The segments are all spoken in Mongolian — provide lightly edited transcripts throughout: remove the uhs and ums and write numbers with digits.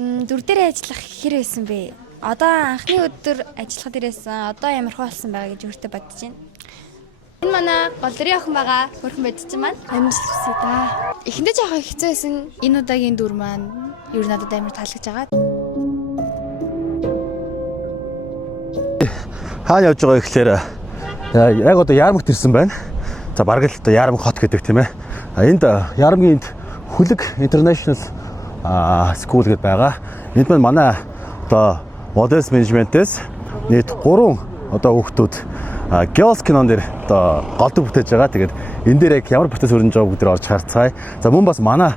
Дүр дээр ажиллах хэр байсан бэ? Одоо анхны өдөр ажиллахад ирсэн. Одоо ямар хөө болсон байгаа гэж өөртөө бодож байна. Энэ манай голдрын охин байгаа. Хөрхөн бодож байна. Амжилт хүсье да. Эхэндээ жоохон хэцүү байсан. Энэ удаагийн дүр маань ер нь надад амар таалагдж байгаа. Хаана явж байгаа гэхээр яг одоо Ярамгт ирсэн байна. За бараг л одоо Ярамг хот гэдэг тийм ээ. Энд Ярамгийн Хүлэг International School гэдэг байгаа. Энд манай одоо Models Management-ээс нийт 3 одоо хүүхдүүд Girls кинон дээр одоо голдуу бүтээж байгаа. Тэгээд энэ дээр яг ямар процесс өрнөж байгааг бүгд орж харцгаая. За мөн бас манай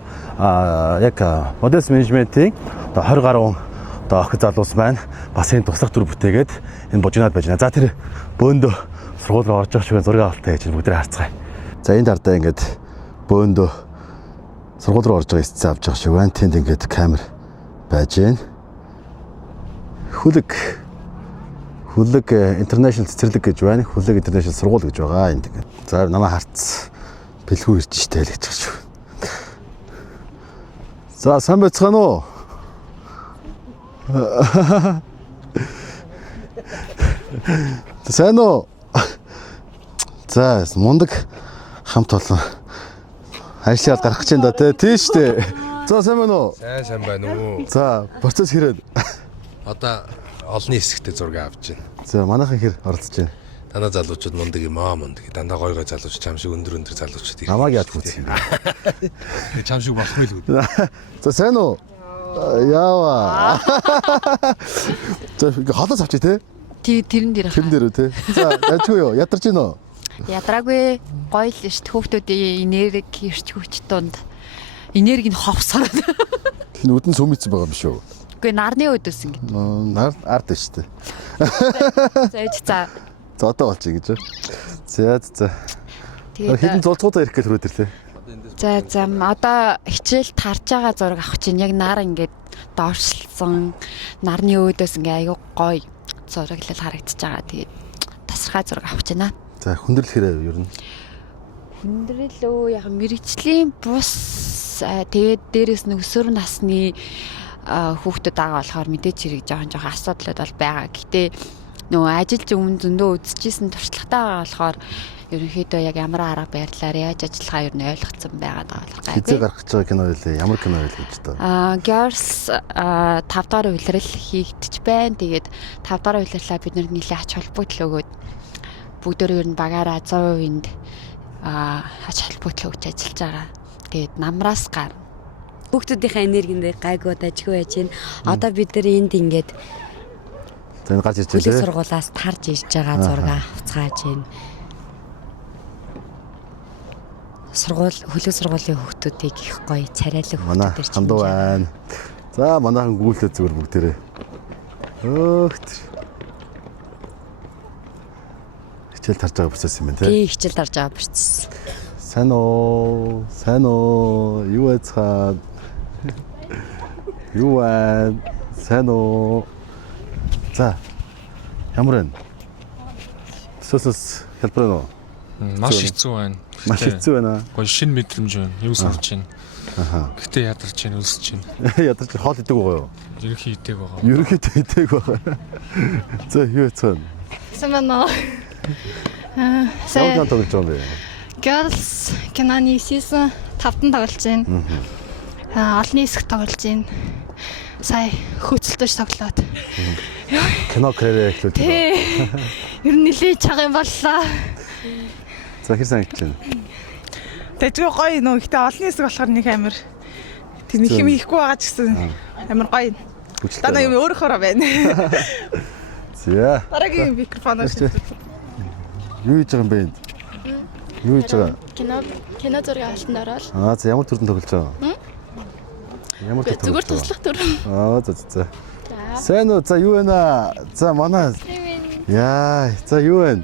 яг Models Management-ийн одоо 20 гаруй одоо охид залуус байна. Бас энэ туслах дүр бүтээгээд энэ бужинаад байж байна. За тэр бөөндөө сургууль руу орж явах шиг зураг авалтаа хийж бүгд харцгаая. За энэ дардаа ингээд бөөндөө сургууль руу орж байгаа эсцээ авч явах шиг байна. Тэнд ингээд камер байж байна. Хүлэг International цэцэрлэг гэж байна. Хүлэг International сургууль гэж байгаа. Энд ингээд. За намайг харц. Бэлгүү ирж штэ л гэж байгаа шүү. За сайн байцгаана уу? Сайн уу? За мундаг хамт олон ажлаад гарах гэж байна да тийш үү? За сайн байна уу? Сайн байна уу? За процесс хэрэг. Одоо олонний хэсэгтээ зураг авч байна. За манайхан хэр оролцож байна? Танаа залуучууд мундаг юм аа мундаг. Дандаа гой залууч чам шиг өндөр залуучууд ирэх. Намайг яаж хүсэх юм? Чам шиг болох байлгүй. За сайн уу? Яава. За холоос авчи те? Тэрэн дээр Тэрэн дээр үү те? За яжгүй юу? Ядарч гин үү? ядраагүй гоё л шүү дээ. Хүүхдүүдийн энерги ирч хүч тунд энерги нь ховсороо. Энэ үдэн сүмийцэн байгаа юм шүү. Үгүй нарны өдөөс ингэ. Ард дээ шүү дээ. За. За одоо болчих гэж. За. Хэдэн зулцгуудаа ирэх гэж түрүү ирлээ. За одоо хичээл тарж байгаа зураг авах чинь яг нар ингээд дооршлсон нарны өдөөс ингээ аягүй гоё зураглал харагдаж байгаа. Тэгээд тасархай зураг авах чинь аа. За хүндрэл хэрэг ер нь. Хүндрэл яг мэрэгжлийн бус тэгээд дээрэс нь өсвөр насны хүүхдүүд байгаа болохоор мэдээч хэрэг жоохон асуудлууд бол байгаа. Гэхдээ нөгөө ажилч өмнө зөндөө үзчихсэн туршлагатай байгаа болохоор ерөнхийдөө яг ямар арга барилаар яаж ажиллахаа ер нь ойлгоцсон байгаа даа. Хизээ гарах гэж байгаа кино байлээ. Ямар кино байл гэж таа. Girls 5 дахь улирал хийгдэж байна. Тэгээд 5 дахь улирлаа бид нар нийлээ ач холбогдол өгөөд бүгдөө ер нь багаараа 100% ач холбогдол өгч ажиллаж байгаа. Тэгээд намраас гар хүүхдүүдийн энергинд гайгүй дажгүй байж байна. Одоо бид нар энд ингээд за энэ гарч ирж байгаа. байлээ. Сургуулаас тарж ирж байгаа зураг авцгааж байна. Хөлөг сургуулийн хүүхдүүдийг их гоё царайлаг хүүхдүүд ирж хандуу байна. За манайхан гүйлээ зүгээр бүгдээрээ. Өөхт. Хичээл тарж байгаа процесс юм байна те. Тий, хичээл тарж байгаа процесс. Сайн уу? Юу яцгаа? Юу аа? Сайн уу? За. Ямар вэ? Сөсөс хэлбэрэн үү? Маш хэцүү байна. Маш хэцүү байна. Гоё шин мэдрэмж байна. Юу санаж байна. Гэтэ ядарч байна, өлсөж байна. Ядарч хоол идэг байгаа юу? Ерөнхий идэг байгаа. Ерөнхийдөө идэг байгаа. За юу яцгаа? Сайн байна уу? Сайн тоглож байгаа юм бэ? Girls киноны season 5-нд тоглож байна. Олонний хэсэг тоглож байна. Сая хөөцөлтөж тоглоод. Кино карьер эхлүүлж байгаа. Ер нь нэлээд чага юм боллоо. За хэр санагдаж байна? Тэжгүй гоё нөө ихтэй олонний хэсэг болохоор нэг амир тийм их юм ихгүй байгаа ч гэсэн амир гоё. Дана юм өөрөөхөө байна. За. Дараагийн микрофоноор юу хийж байгаа юм бэ энд? Юу хийж байгаа? Кино зураг авалтанд ороод. За ямар төрөнд тоглож байгаа? Ямар төрөнд? Зүгээр туслах төр. За. Сайн уу? За юу байна? За манай. Яа, за юу байна?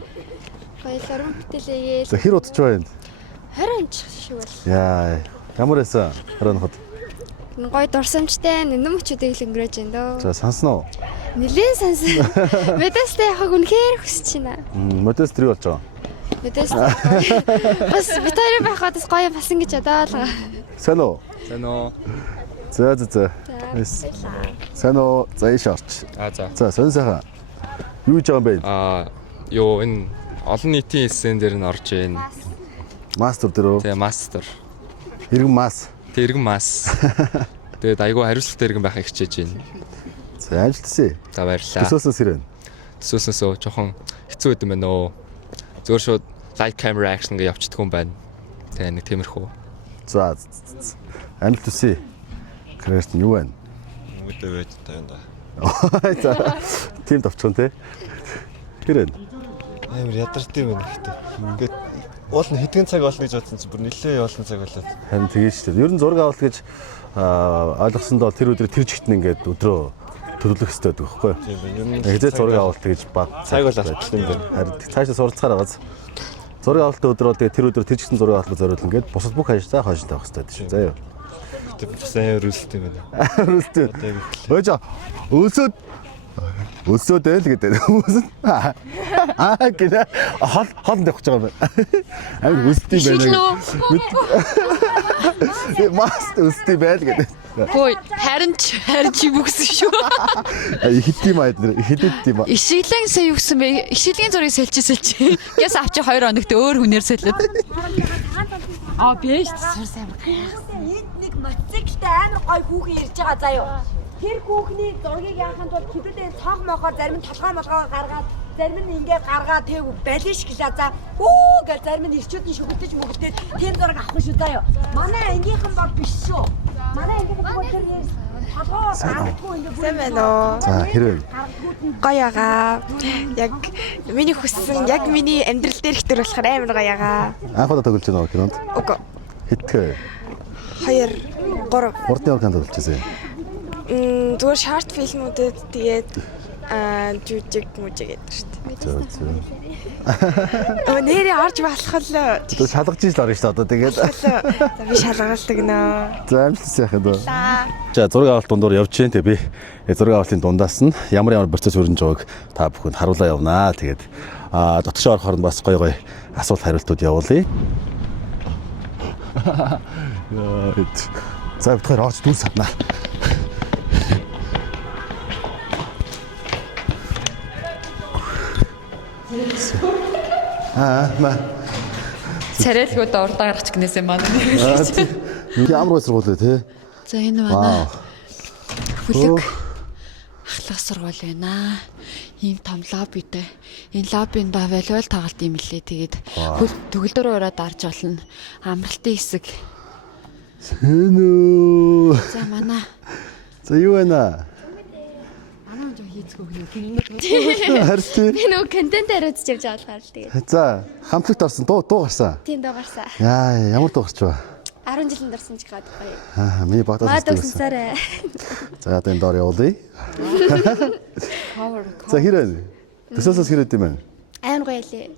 Баялаар бүтээлээгээл. За хэр удаж байна? 20 онч шиг бол. Яа, ямар байсан? 20 хот. Гой дурсамжтай нэмэмчүүдийг л өнгөрөөж байна дөө. За сансноо? Нилээн сансан. Медэстэй явахыг үнэхээр хүсэж байна. Медэс 3 болж байгаа. Мэдээс бас битэрийн байхад бас гоё басан гэж бодоолаа. Сайн уу? Сайн уу? За. За. Сайн уу? За ийш орч. За. За сонь сайхан. Юу хийж байгаа юм бэ? Юу энэ олон нийтийн эссен дээр нь орж байна. Мастер дөрөө. Тэгээ мастер. Иргэн мас. Тэгээ иргэн мас. Тэгээд айгүй хариуцлагатай иргэн байхыг хичээж байна. За амжилтсэ. За баярлалаа. Төсөөсөө сэрэн. Төсөөсөө жоохон хэцүү байд юм байна оо. Зөвөр шууд live camera action гэж явчихдаг юм байна. Тэгээ нэг тиймэрхүү. За амжилт төсөө. Крэст нь юу вэ? Үүдээ байж тайван да. За тийм товчхон те. Хэрэг. Амар ядарч тийм байна гэхдээ. Ингээд уул нь хэдхэн цаг болно гэж бодсон чинь бүр нэлээд олон цаг болоод. Харин тэгээ шүү дээ. Ер нь зураг авалт гэж ойлгосондоо тэр өдөр тэр жигтэн ингээд өдрөө төлөвлөх хэрэгтэй байдаг байхгүй юу? Тийм байна. Ер нь Хэзээ зураг авалт гэж баг цаг бол алдсан юм байна. Харин цаашаа суралцахаар байгааз. Зураг авалтын өдрөө тэгээ тэр өдөр тэр жигтэн зураг авалт зориулна ингээд бусад бүх ажлаа хойштой авах хэрэгтэй шүү. За юу. Тэр бас амар рүлстэй юм байна. Рүстэй. Өөжөө өсөд өсөдөл гэдэг хүмүүс гэнэ хол тавьж байгаа юм байна. Амар өсдөй байна. Маст өсдөй байл гэдэг. Хөөе, харин чи бүгсэн шүү. Хит юм аа хэдэд юм аа. Ишиглэн сая юу гэсэн бэ? Ишиглэн зургийг сэлчээ. Гэс авчи 2 хоногт өөр хүнээр сэлээд. Биш сур сайн. Нэг мотоциклтэй амар гой хүүхэн ирж байгаа заяо. Тэр хүүхний зургийг яахын тулд хэдүүлээ цонх мохоор зарим нь толгой молгоо гаргаад зарим нь ингээд гаргаад тэв балиш гэлээ за. Үу гэж зарим нь ирчүүдийн шүгэлдэж мөгөлдөө тийм зураг авах шүү заяо. Манай ангийнхан бол биш шүү. Манай ангийнхан бол тэр толгой гаргадгүй ингээд Сайн байна уу? За хэрэг. Гоё ягаа. Яг миний хүссэн яг миний амьдрал дээр ихтер болохоор амар гоё ягаа. Анхудаа тоглож байгаа кинонд. Үгүй. Хитгэе. 2 3 Урдны урканд тоглож зүгээр шорт фильмүүдэд тэгээд жүжиг мүжиг гэдэг шүү дээ. Нэрээ орж болох л. Тэгээ шалгаж иж л орно шүү дээ одоо тэгээд. Би шалгаалдаг нөө. За амжилт сайхан дөө. За зураг авалт дундуур явж гэн тэг би зураг авалтын дундаас нь ямар процесс өрнөж байгааг та бүхэнд харуулаа явнаа. Тэгээд дотгошоо орох хооронд бас гоё асуулт хариултууд явуулъя. За бидгээр орж дүүс сатнаа. Царайлгууд урдаа гаргач гинэсээ маань. Ямар сургууль вэ те? За энэ манай хүлэг ахлах сургууль байна. Ийм том лоббитэй. Энэ лоббинд волейбол тоглолт юм лээ. Тэгээд төгөлдөр ураад арж болно. Амралтын хэсэг. Сэнүү. За манай. За юу байна? Манай жоо хийцгөө гэнэ. Харин Би нөгөө контентээр үзэж явж байгаа болохоор л тэгээд. за хамтлагт орсон дуу гарсан. Тийм доо гарсан. Яа ямар дуу гарч байгаа? 10 жилийн дарсан ч гад гоё. Миний багтаас Маад өгсөнсарэ. За одоо энэ доор явуулъя. За хэрэг. Төсөөсөөс хэрэг юм байна. Амар гоё лээ.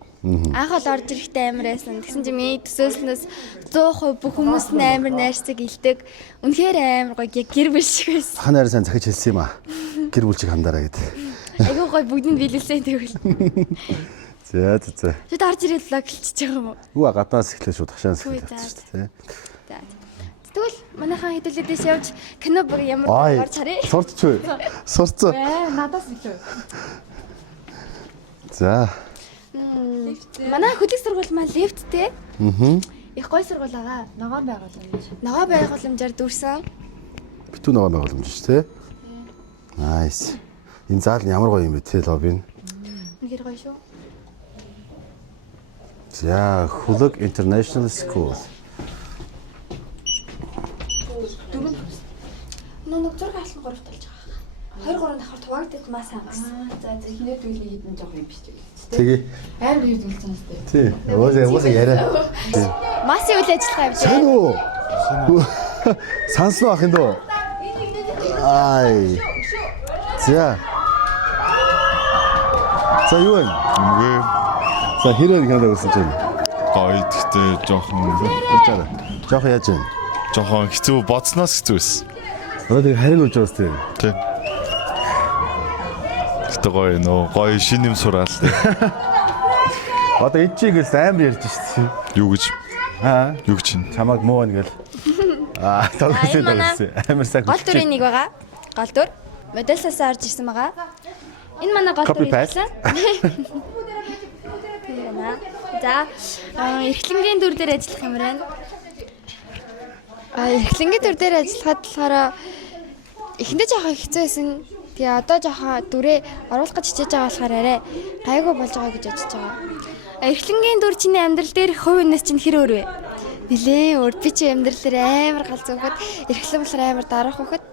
Анх бол орж ирэхдээ амар байсан. Тэгсэн чинь миний төсөөснөөс 100% бүх хүмүүс нь амар найрцаг илдэг. Үнэхээр амар гоё гэр бүл шиг байсан. Ханаар сайн захиж хэлсэн юм аа. Гэр бүл шиг хандаараа гэд. Айгуу гоё бүгдэнд биелүүлсэн тэгвэл. За. Тэд орж ирээд влог хэлчихэж байгаа юм уу? Үгүй гаднаас эхлэх шууд хашаанаас эхлэх шүү дээ. Тэгвэл манайхан хэдүүлээдээс явж кино бүр ямар гарч харъя. Сурч. Сурцсан. Надаас илүү. За. Манай хүлэг сургууль маань лифттэй. Их гоё сургууль байгаа. Ногоон байгууламж. Ногоон байгууламжаар дүүрсэн. Битүү ногоон байгууламж шүү дээ. Nice. Энэ заал нь ямар гоё юм бэ те лобби нь. Үнэхээр гоё шүү. За Хүлэг International School. Нэг зураг авсан 3 талж байгаа. 23 давхар тугаагддаг маа сайн гэсэн. За эхнэр төлөв хийдэн жоох юм биш үү? Тэгээ. Амар юм болсон шүү дээ. Тий. Өөсөө яриа. Масын үйл ажиллагаа явж Сайн уу? Сансноо ах юм дөө. Ай. За. За юу вэ? За хэрэг ханаа гэсэн чинь. Гоё гэхдээ жоохон Жоох яаж вэ? жоохон хэцүү бодсноос хэцүүс. Одоо тэг харин үлж байгаа тест. Тий. Гэтэ гоё нөө гоё шин юм сураал. Одоо эд чигээл амар ярьж шít. Юу гэж? Аа. Юу гэж чинь? Чамаг муу нэгэл. тоглосон манай амар сайн. Гол дүрийн нэг байгаа. Гол дүр. Моделсаас орж ирсэн байгаа. Энэ манай гол дүр байсан. За, эрхлэнгийн дүр дээр ажиллах юм байна. Эрхлэнгийн дүр дээр ажиллахад болохоор эхэндээ жоохон хэцүү байсан. Тэгээ одоо жоохон дүрээ оруулах гэж хичээж байгаа болохоор арай гайгүй болж байгаа гэж бодож байгаа. Эрхлэнгийн дүр чиний амьдрал дээр хувь хүнээс чинь хэр өөр вэ? Нилээ өөр. Би чи амьдрал дээр амар гал зөөхөд эрхлэн болохоор амар дарах хөхөд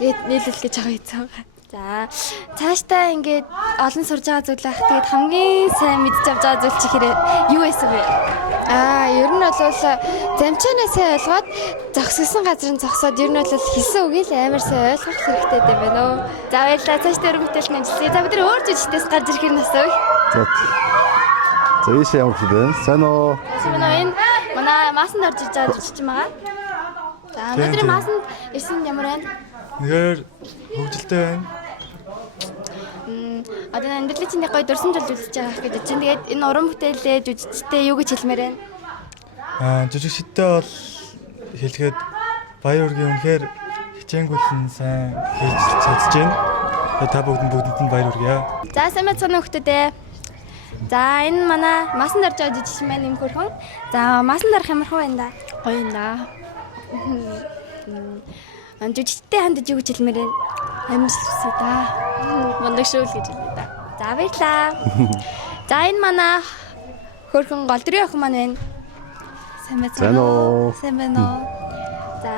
тэгээд нийлүүл гэж байгаа хэцүү байгаа. За цаашдаа ингээд олон сурж байгаа зүйлэх тэгээд хамгийн сайн мэдж авч байгаа зүйл чи хэрэг юу байсан бэ? Ер нь бол замчаанаа сайн ойлгоод зогсгосон газар нь зогсоод ер нь бол хэлсэн үгийг л амар сайн ойлгох хэрэгтэй юм байна уу? За баярлалаа. Цаашдаа өргөн бүтээлч ажиллая. За бид нар өөр зүйлсээс гарч ирэх юм насаа. За ийш ямар ч юм. Сайн уу? Энэ манай маасанд орж иж байгаа жүжигч юм байгаа. За өнөөдрийн маасанд ирсэн ямар байна? Нэгээр хөвгөлтэй байна. Одоо амьдралын чинь гоё дурсамж болж үзэж байгаа гэж чинь. Тэгээд энэ уран бүтээлээ жүжигчтэй юу гэж хэлмээр байна? Жүжигчтэй бол хэлэхэд Баяр үргийн үнэхээр хичээнгүйлэн сайн хийж чадж байна. Та бүгдэнд нь баяр үргээ. За сайн мэцэн хөлтөдөө. За энэ манай маасанд орж байгаа жүжигч маань юм хөрхөн. За маасанд орох ямар хөө байна да? Гоё юм да. Жүжигчтэй хандаж юу гэж хэлмээр байна? Амжилт хүсье да. Мундаг шүү л гэж хэлээ да. За баярлаа. За энэ манай хөрхөн гол дүрийн охин маань байна. Сайн байна уу? Сайн байна уу? За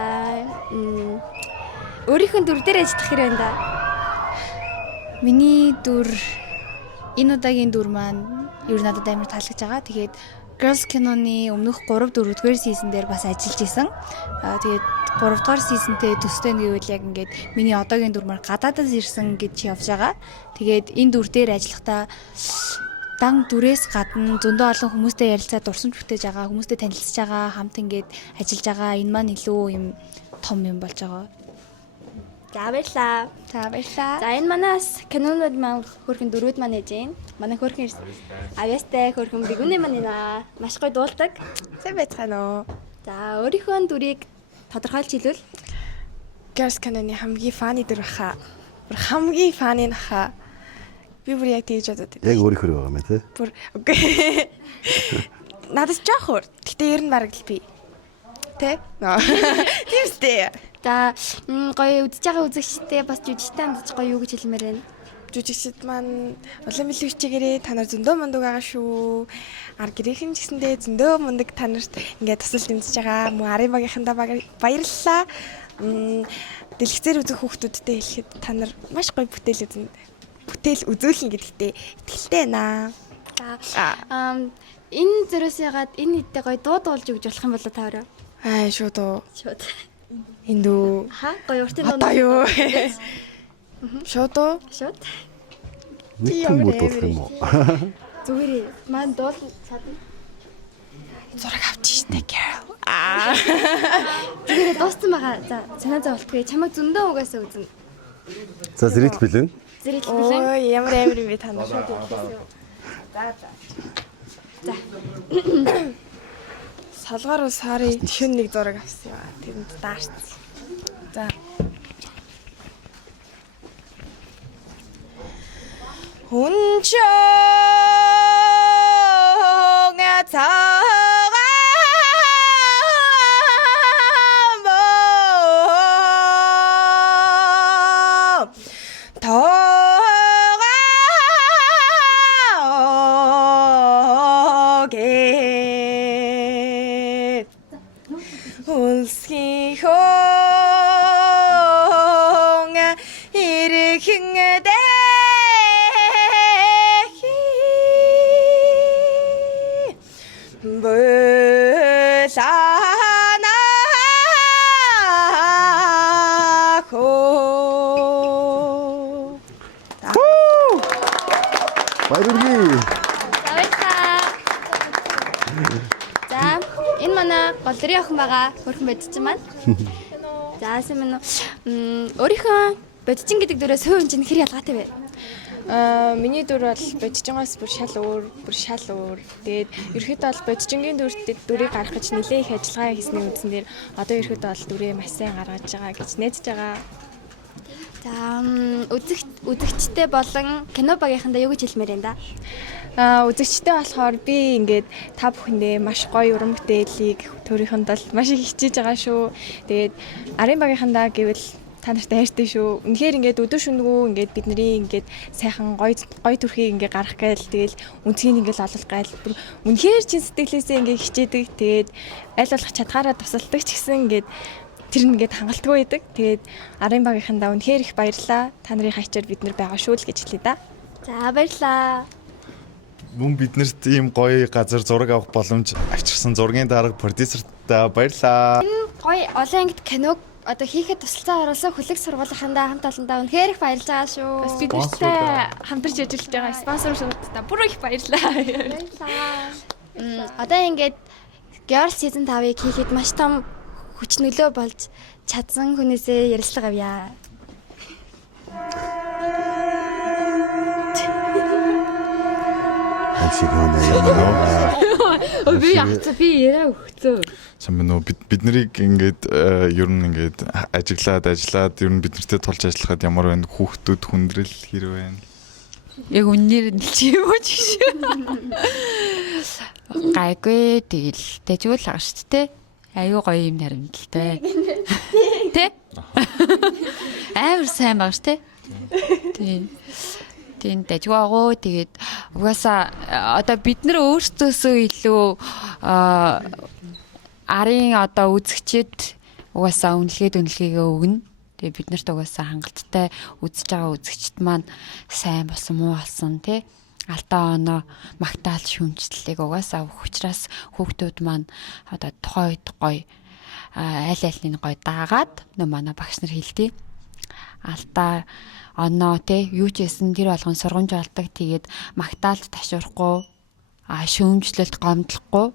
өөрийнхөө дүр дээр ажиллах хэрэг байна да. Миний дүр энэ удаагийн дүр маань ер нь надад амар таалагдж байгаа. Тэгээд Girls киноны өмнөх 3 4-р сизон дээр бас ажиллаж исэн. Тэгээд 3-р сизонтэй төстэй гэвэл яг ингээд миний одоогийн дүр маань гадаадаас ирсэн гэж явж байгаа. Тэгээд энэ дүр дээр ажиллахдаа дан дүрээс гадна зөндөө олон хүмүүстэй ярилцаад дурсамж бүтээж байгаа, хүмүүстэй танилцж байгаа, хамт ингээд ажиллаж байгаа. Энэ маань илүү юм том юм болж байгаа. За баярлаа. За баярлаа. За энэ манаас кинонууд маань хөрхэн дөрүүд маань ээж юм. Манай хөрхэн авьяастай хөрхэн бигүнэ маань нэ маш гоё дуулдаг. Сайн байцгаана уу? За өөрийнхөө дүрийг тодорхойлж хэлвэл Girls киноны хамгийн фаны дүр баха. Хамгийн фаны наха. Би бүр яг тэгж бодод. Яг өөрийнхөө байгаа юм тий. Бүр үгүй. Надад жоох өөр. Гэтэ ер нь бараг л би. Тэ? Тиймстэй. За гоё үзэж байгаа үзэгчтэй бас жүжигчтэй хандж гоё юу гэж хэлмээр байна. Жүжигчд маань улаан бэлэг хичээгээрээ та нар зөндөө мундаг байгаа шүү. Ар гэрийнхэн ч гэсэндээ зөндөө мундаг та нарт ингээд тусал дэмжиж байгаа. Мөн арын багийнхандаа баярлалаа. Дэлгэцээр үзэх хүүхдүүдтэй хэлэхэд та нар маш гоё бүтээл үзүүлнэ гэдэгтээ итгэлтэй байна. За энэ зөрөөс ягаад энэ хэдтэй гоё дуу дуулж өгч болох юм болоо та өөрөө? Шууд уу. Шууд. Индүү. Гоё уртын дуу. Одоо юу? Шууд уу? Шууд. Нэг юм бодох юм уу? Зүгээр маань дуул чадна. Зураг авчих штэ Carol. Зүгээр дууссан байгаа. За санаа зовлтгүй чамайг зөндөө угаасаа үзнэ. За зэрэгт бэлэн. Зэрэгт бэлэн. Ой ямар амар юм бэ та нар. За. Салгаар ус сарын шин нэг зураг авсан юм. Тэрэнд даарч. За. Унчонга цагаан Голдрийн охин байгаа хөрхөн бодчин маань. За сайн мэн үү. Өөрийнхөө бодчин гэдэг дөрөөс хувь чинь хэр ялгаатай вэ? Миний дүр бол бодижингоос бүр шал өөр. Тэгээд ерөөхдөө бол бодижингийн дүрийг гаргах гэж нэлээд их ажиллагаа хийсний үндсэн дээр одоо ерөөхдөө бол дүрээ маш сайн гаргаж байгаа гэж найдаж байгаа. За үзэгчтэй болон кино багийнхандаа юу гэж хэлмээр энэ да? Үзэгчтэй болохоор би ингээд та бүхэндээ маш гоё уран бүтээлийг төрийнхөнд бол маш их хичээж байгаа шүү. Тэгээд арын багийнхандаа гэвэл та нартай хайртай шүү. Үнэхээр ингээд өдөр шөнөгөө ингээд бидний ингээд сайхан гоё төрхийг ингээд гарах гээл тэгэл үнцгийг ингээд олох гээл бүр үнэхээр чин сэтгэлээсээ ингээд хичээдэг. Тэгээд аль болох чадхаараа тусалдаг ч гэсэн ингээд тэр нь ингээд хангалтгүй байдаг. Тэгээд арын багийнхандаа үнэхээр их баярлалаа. Та нарын хайчаар бид нар байгаа шүү л гэж хэлье да. За баярлалаа. Мөн биднэрт ийм гоё газар зураг авах боломж авчирсан зургийн дарга продюсертаа баярлалаа. Энэ гоё олон ангид киног одоо хийхэд тусалцаа оруулсан хүлэг сургуулийнхандаа хамт олондоо үнэхээр их баярлж байгаа шүү. Бас бид нартай хамтарч ажиллаж байгаа спонсоруудаа бүр их баярлалаа. Баярлалаа. Одоо ингээд Girl Season 5-ыг хийхэд маш том хүч нөлөө болж чадсан хүнээсээ ярилцлага авъя. Би яриа өгцөө. Сайн байна уу? Бид нарыг ингээд ер нь ингээд ажиллаад ер нь бид нартэй тулж ажиллахад ямар байна? Хүүхдүүд хүндрэл хэрэг байна? Яг үнээр нь чи юу ч шиг. Гайгүй тэгэл дэжүүл байгаа шүү дээ. Аюу гоё юм наримдaltaй. Тэ? Амар сайн байгаа шүү дээ. Тийм дэжваагоо тэгээд угаасаа одоо бид нар өөрсдөөсөө илүү арын одоо үзэгчд угаасаа үнэлгээгээ өгнө. Тэгээд бид нарт угаасаа хангалттай үзэж байгаа үзэгчд маань сайн болсон муу болсон тий. Алтаа оноо магтаал шүмжлэлийг угаасаа өгөх учраас хүүхдүүд маань одоо тухайн үед гоё аль-альны гоё даагаад манай багш нар хэлдэг. Алтаа оноо те юу ч хийсэн тэр болгон сургамж болдог. Тэгээд магтаалд ташуурахгүй шүүмжлэлт гомдлохгүй.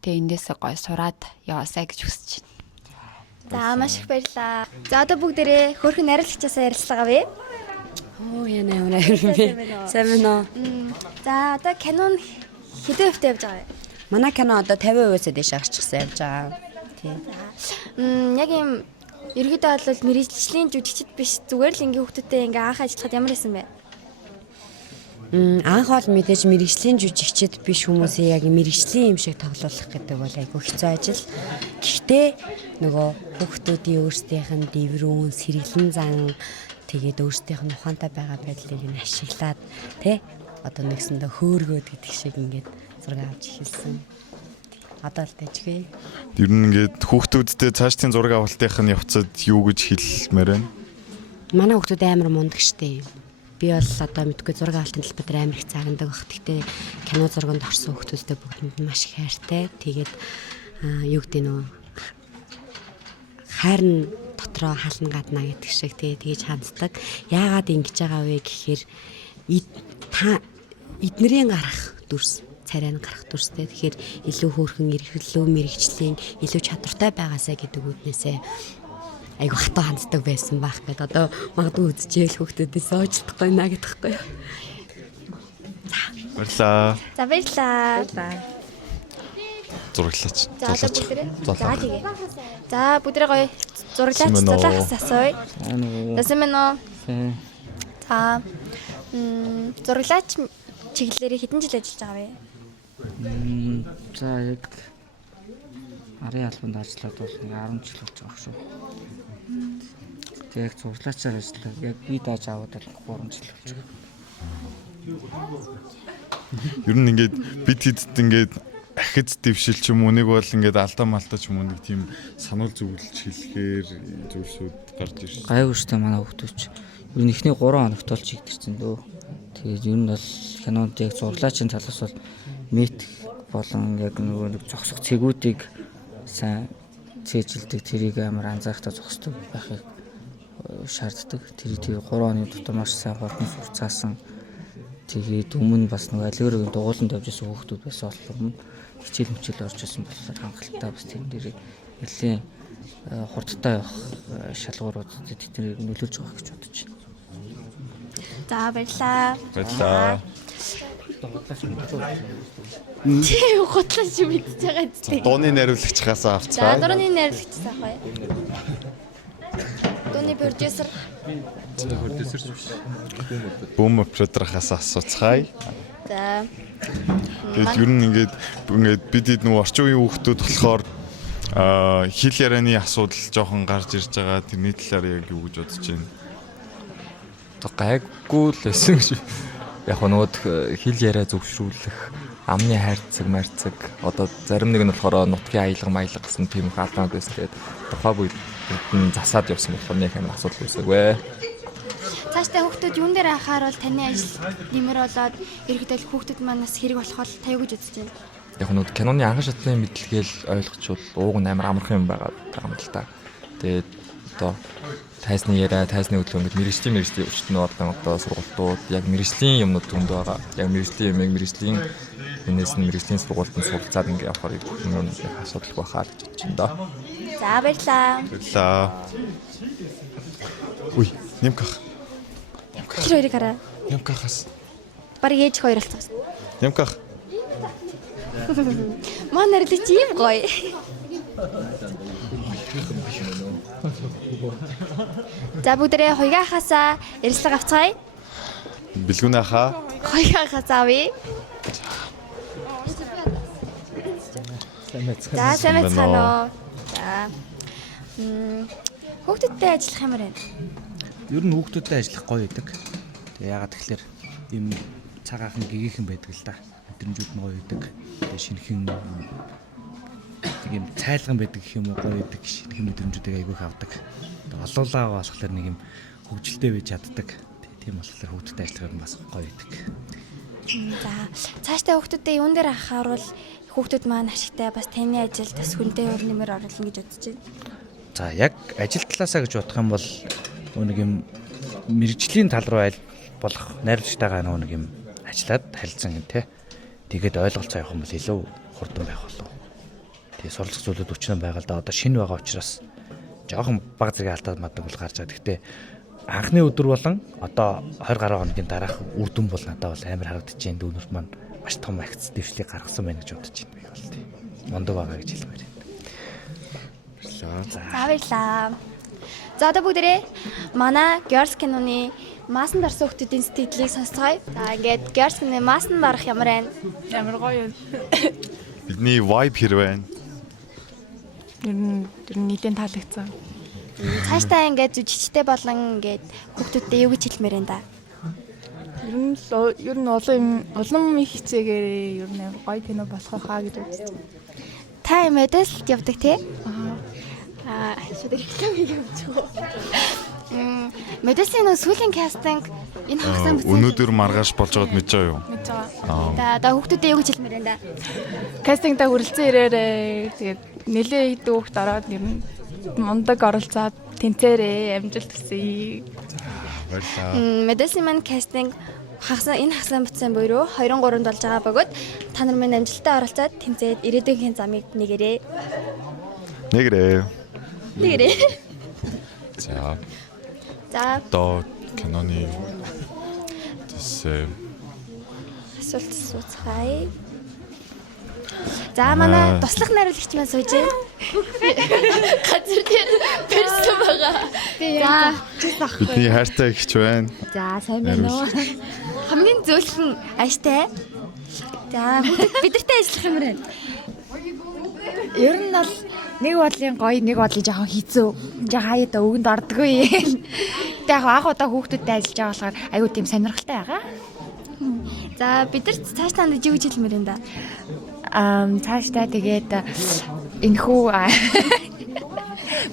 Тэгээд эндээсээ гоё сураад яваасаа гэж хүсэж байна. За маш их баярлалаа. За одоо бүгдээрээ хөөрхөн нариулагчаасаа ярилцлага авъя. Яна ямар юм. Сайн байна уу? За одоо кинон хэдэн хувьтай явж байгаа вэ? Манай кино одоо 50%-аас дээш гарчихсан явж байгаа. Тийм. Яг юм ерөөдөө бол мэрэгжлийн жүжигчд биш зүгээр л ингээ хүүхдүүдтэй ингээ анх ажиллахад ямар байсан бэ? Анх бол мэдээж мэрэгжлийн жүжигчд биш хүмүүсээ яг мэрэгжлийн юм шиг тоглуулах гэдэг бол айгүй хэцүү ажил. Гэхдээ нөгөө хүүхдүүдийн өөрсдийнх нь дэврүүн, сэргэлэн зан тэгээд өөрсдийнх нь ухаантай байгаа байдлыг нь ашиглаад тий одоо нэгсэндээ хөөргөөд гэдэг шиг ингээд зураг авч хэлсэн. Одоо л дэжгүй. Ер нь ингээд хүүхдүүдтэй цаашдын зураг авалтынх нь явцад юу гэж хэлмээр байна? Манай хүүхдүүд амар мундаг штеп. Би бол одоо мэдгүй зураг авалтын талбар амар их цаагандаг баг. Гэхдээ кино зурганд орсон хүүхдүүдтэй бүгдэнд нь маш их хайртай. Тэгээд юу гэдэг нөө хайрн дотроо хална гадна гэдэг шиг тэгж ханддаг. Яагаад ингэж байгаа вэ гэхээр эднэрийн гарах дүрс, царайн гарах дүрстэй. Тэгэхээр илүү хөөрхөн эрхлөө мэрэгжлийн илүү чадвартай байгаасаа гэдэг үднээсээ айгу хатуу ханддаг байсан байх гэдэг. Одоо магадгүй үзчихэл хүүхдүүдээс оочлохгүй наа гэдэгхгүй. Баярлалаа. За баярлалаа. Зураглаач. За тэгээ. За бүгдээ гоё зураглаач залаахаас асууя. Тэсэн мэн үү? За зураглаач чиглэлээр хэдэн жил ажиллаж байгаа вэ? За яг арын албанд ажиллаад бол 10 жил болж байгаа шүү. Яг зураглаачаар ажиллаад яг би дааж аваад бол 3 жил болж байгаа. Ер нь ингээд бид хэдд ингээд ахиц дэвшил ч юм уу нэг бол ингээд алдаа малтаа ч юм уу нэг тийм сануул зөвлөж хэлэхээр зүйлсүүд гарч ирсэн. Гайгүй шүү дээ манай хүүхдүүч. Ер нь эхний 3 хоногт бол чигдэрсэн дөө. Тэгээд ер нь бол кинонд яг зураглаачийн талаас бол мэт болон яг нэг зогсох цэгүүдийг сайн цээжилдэг тэрийг амар анзаарахтаа зогсдог байхыг шаарддаг. Тэр 3 хоногийн дотор маш сайн хурдан сурцаасан. Тэгээд өмнө бас нэг алиорын дугууланд явж байсан хүүхдүүд байсан болохоор хичээл орж ирсэн болохоор хангалттай бас тийм дээр нэлийн хурдтай явах шалгууруудад тэднийг нөлөөлж байгаа гэж бодож байна. За баярлаа. Баярлаа. Тий готлооч мэдчихэж байгаа зү. Дууны найруулагчхаас За авцгаа. дурны найрлагч сайхан. Дууны продюсер. Бүүм операторхаас асууцгаая. За. Тэгэл ер нь ингээд бид нөгөө орчин үеийн хүүхдүүд болохоор хэл ярианы асуудал жоохон гарч ирж байгаа. Тэрний талаар яг юу гэж бодож байна? Гайгүй л байсан шүү. Яг нөгөө хэл яриа зөвшрүүлэх, амны хайрцаг, марцаг одоо зарим нэг нь болохоор нутгийн аялга маялга гэсэн тийм их алдаанууд байсан. Тэгээд тухайн үед засаад явсан болохоор нэг амар асуудал үүсэвэ. Цаашдаа хүүхдүүд юун дээр анхаарал таны ажил нэмэр болоод ерөнхийдөө хүүхдүүд манаас хэрэг болох та юу гэж үзэж байна? Яг нөгөө киноны анхан шатны мэдлэгээл ойлгочвол ууг нь амар амархан юм байгаа юм л та. Тэгээд одоо тайзны яриа, тайзны хөдөлгөөн гэдэг мэрэгжлийн өвчтөн одоо сургалтууд яг мэрэгжлийн юмнууд зөнд байгаа. Яг мэрэгжлийн юмыг мэрэгжлийн энэс нь мэрэгжлийн сургуультанд суралцаад ингээ явахаар юм асуудал байхаар гэж бодож байна да. За баярлаа. Баярлаа. Үй, Нямках. Тэр хоёрыг хараа. Нямкахаас. Бараг ээж хоёр болцсон. Нямках. Маа нэрлэж ийм гоё. За бүгдээ хоёгахаасаа ярилцлага авцгаая. Бэлгүүнээ хаа. Хоёгахаас авъя. За сайн байна. За. Хүүхдүүдтэй ажиллах юм байна. Ер нь хүүхдүүдтэй ажиллах гоё байдаг. Тэгээ ягаад тэгэхээр ийм цагаахан гэгийнхэн байдаг л да. Мэдрэмжүүд нь гоё байдаг. Тэгээ шинэхэн ийм цайлган байдаг гэх юм уу гоё байдаг. Шинэхэн мэдрэмжүүдийг айгүйх авдаг. Тэгээ олоолаа болохоор нэг юм хөгжилтэй байж чаддаг. Тийм болохоор хүүхдүүдтэй ажиллах нь бас гоё байдаг. За цаашдаа хүүхдүүдтэй юун дээр анхааруул хүүхдүүд маань ашигтай бас таны ажилд бас хүнтэй өр нэмэр оруулна гэж бодож байна. За яг ажил талаасаа гэж бодох юм бол нэг юм мэрэгжлийн тал руу болох найруулагчтайгаа нэг юм ажиллаад харилцан юм те. Тэгээд ойлголцоо явах юм бол илүү хурдан байх болов. Тэгээ суралцах зүйлүүд өчнөө байгаа л да. Одоо шинэ байгаа учраас жоохон баг зэрэг алдаад мадаг бол гарч байгаа. Гэхдээ анхны өдөр болон одоо 20 гаруй хоногийн дараах үр дүн бол надад бол амар харагдаж байна. Дүүнэрт маань маш том акц дэвшлийг гаргасан байна гэж бодож байна би бол тийм. Мондоо байгаа гэж хэлмээр байна. За баярлаа. За одоо бүгдээрээ манай Girls киноны маасан дарсан хүүхдүүдийн сэтгэлийг сонсцгоё. За ингээд Girls киноны маасан дарах ямар байна? Ямар гоё юм. Бидний vibe хэр байна? Ер нь нийтийн таалагдсан. Цаашдаа ингээд жүжигчтэй болон ингээд хүүхдүүдтэй юу гэж хэлмээр энэ да. Ер нь олон их хичээгээр ер нь гоё кино болох хаа гэж үзсэн. Та мэдээлэлд явдаг тий? Шууд реклам хийгч гоо. Мэдээсийн сүүлийн кастинг энэ хагасан бүтэн. Өнөөдөр маргааш болж байгаад мэдэж байгаа юу? Мэдэж байгаа. Да хүүхдүүдээ юу гэж хэлмээр энэ да. Кастингда хүрэлцэн ирээрээ. Тэгээд нэлээ хэдэн хүүхд ороод ер нь мундаг оролцоод тэнцээрээ амжилт хүсье. Баярлалаа. Мэдээсийн маань кастинг энэ хагасан бүтэн буюу 23-нд болж байгаа бөгөөд та нар минь амжилттай оролцоод тэнцээд ирээдүйн замыг нэгэрээ. Нэгрээ. За. До киноны асуулт асууцгаая. За манай туслах найруулагч маань сууж байна. Газар дээр персон байгаа. За. Бидний хайртай ихч байна. За сайн байна уу? Хамгийн зөөлхөн ааштай. За бидэртэй ажиллах юм байна. Ер нь бол нэг бодлын гоё, нэг бодлын жоохон хэцүү. Жаа хаяада өгөнд ордгүй. Тэг яг анх удаа хүүхдүүдтэй ажиллаж байгаа болохоор айгүй тийм сонирхолтой байгаа. За бид нар цааш танд юу гэж хэлмээр энэ да. Цаашдаа тэгээд энэхүү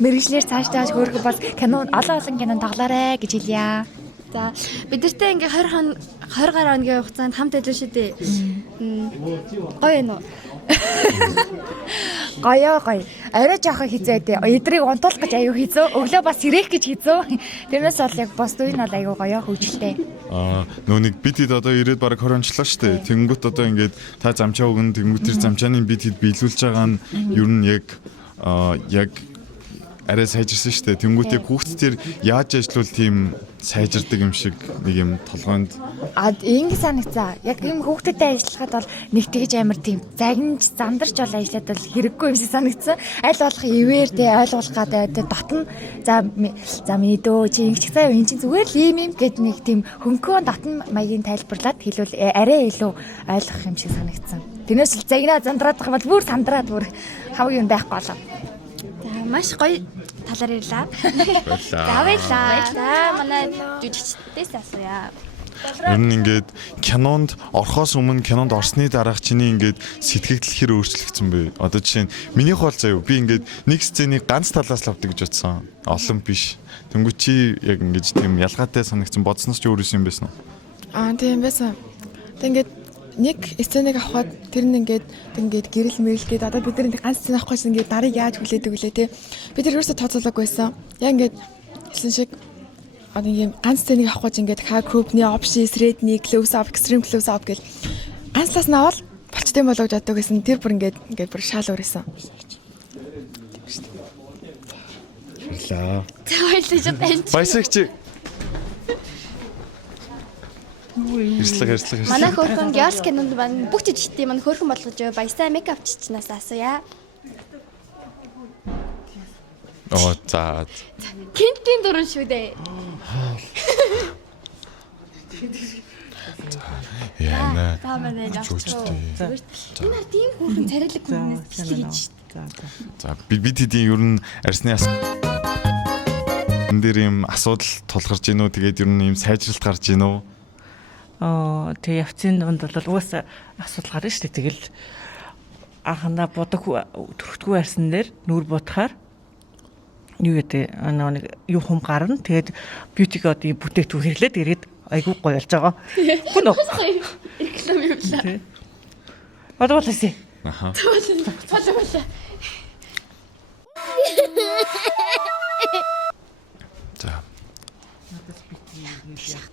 мэрэгчлэр цаашдаа хөргө бол кино олон кинонд тоглоорой гэж хэлье. За бид нартай ингээ 20 гаруй хоногийн хугацаанд хамт ажиллаж шүү дээ. Гоё юм уу? Гоё. Арай жоохон хизээ дээ. Эдрийг унтуулах гэж аюу хизөө. Өглөө бас сэрэх гэж хизөө. Тэрнээс бол яг бос үе нь бол аюу гоё хөвжөлтэй. Нөөник бид хэд одоо ирээд бараг 20 онцлоо шүү дээ. Тэнгүүт одоо ингээд та замчаа өгөн тэнгүүт тэр замчааны бид хэд биелүүлж байгаа нь ер нь яг арай сайжирсан шүү дээ. Тэнгүүтээ хүүхд төр яаж ажиллавал тийм сайжирдаг юм шиг нэг юм толгойд Ингэ санагцаа. Яг юм хүүхдүүдтэй ажиллахад бол нэг тэгж амар тийм загнаж зандарч бол ажиллаад бол хэрэггүй юм шиг санагцсан. Аль болох ивэр тэ ойлгуулах гадаа дотно. За миний дөө чи ингэч заяа энэ чинь зүгээр л ийм гэд нэг тийм хөнгөн дотно маягийн тайлбарлаад хэлвэл арай илүү ойлгох юм шиг санагцсан. Тэрнээс л загнаа зандраад байгаа бол бүр сандраад бүр хав юм байхгүй болоо. За маш гоё талаар ярьлаа. За баярлаа. За манай жүжигчдээс асууя. ер нь ингээд кинонд орохоос өмнө кинонд орсны дараах чиний ингээд сэтгэгдэл хэр өөрчлөгдсөн бэ? Одоо жишээ нь минийх бол заяа би ингээд нэг сценийг ганц талаас л авдаг гэж бодсон. Олон биш. Тэнгүү чи яг ингэж тийм ялгаатай санагдсан бодсноос ч өөр юм байсан уу? Тийм байсан. Тэг ингээд нэг сценыг авахад тэр нь ингээд гэрэл мэрэлгээд одоо бид нар ганц сцен авахгүйс ингээд дарыг яаж хүлээдэг вүлээ те. Бид нар ерөөсө тооцоолоогүй байсан. Яг ингээд хэлсэн шиг одоо ийм ганц сценыг авах гэж ингээд хаа крупны опшн средний close up extreme close up гэл ганц талаас нь авал болчтой болоо гэж боддог гэсэн тэр бүр ингээд бүр шаал өрөөсөн. Баярлаа. Баярлалаа. Баясагч. Хэрслэг. Манай хөөрхөн Girls кинонд маань бүх жижигтийн маань хөөрхөн болгож баясаа мейкап чичнаас асууя. Оо за. Кинтийн дуран шүү дээ. Яна. За манай Зүгтээ. Энэ тийм хөөрхөн царайлаг хүмүүс гэж шүү дээ. За бид хэдийн ер нь арсны энэ дээр юм асуудал тулгарч гинөө тэгээд ер нь юм сайжралт гарч гинөө. Тэг явцын донд бол угаасаа асуудал гарна шүү дээ. Тэгэл анхандаа бодог төрөлтгүй арсан дээр нүур бодохоор юу гэдэг нэг юу хум гарна. Тэгээд бьютиг одоо бүтээгдэхүүн хэрлээд ирээд айгүй гоё болж байгаа. Гүн үү? Реклам явуулаа. Бодволсэй. Аха. Болоо. За.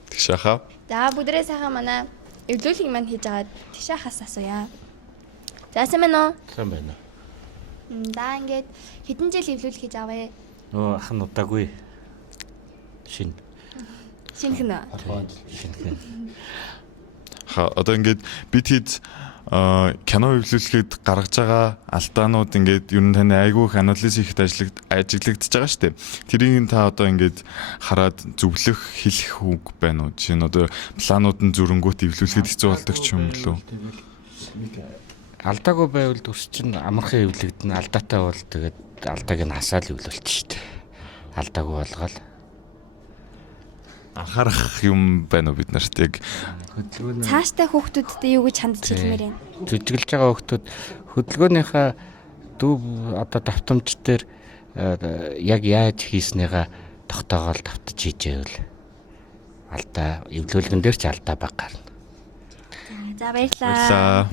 Тэгшаха. За бүдрээ сайхан манай эвлүүлгийг маань хийж байгаа тишахаас асууя. За сайн байна уу? Сайн байна. За ингээд хэдэн жил эвлүүлэг хийж аваа? Ах нь удаагүй. Шинэ. Шинхэн. Одоо ингээд бид хэд кино эвлүүлэхэд гаргаж байгаа алдаанууд ингээд ер нь таны айгүйх анализ хийхэд ажиглагдчихж байгаа шүү дээ. Тэрийг та одоо ингээд хараад зөвлөх хэлэх үг байна уу? Жишээ нь одоо планууд нь зүрэнгүүт эвлүүлэхэд хэцүү болдог ч юм уу? Алдаагүй байвал төс чинь амархан эвлэгдэн алдаатай бол тэгээд алдааг нь хасаал эвлүүлчих шүү дээ. Алдаагүй болгоол. Анхаарах юм байна уу бид нарт яг цааштай хүүхдүүдтэй юу гэж хандж хэлмээр юм. Жүжиглэж байгаа хүүхдүүд хөдөлгөөнийхөө дүү одоо давтамж дээр яг яаж хийснийгаа тогтоогоол давтаж хийжээвэл алдаа эвлүүлгэн дээр ч алдаа баг гарна. За баярлалаа.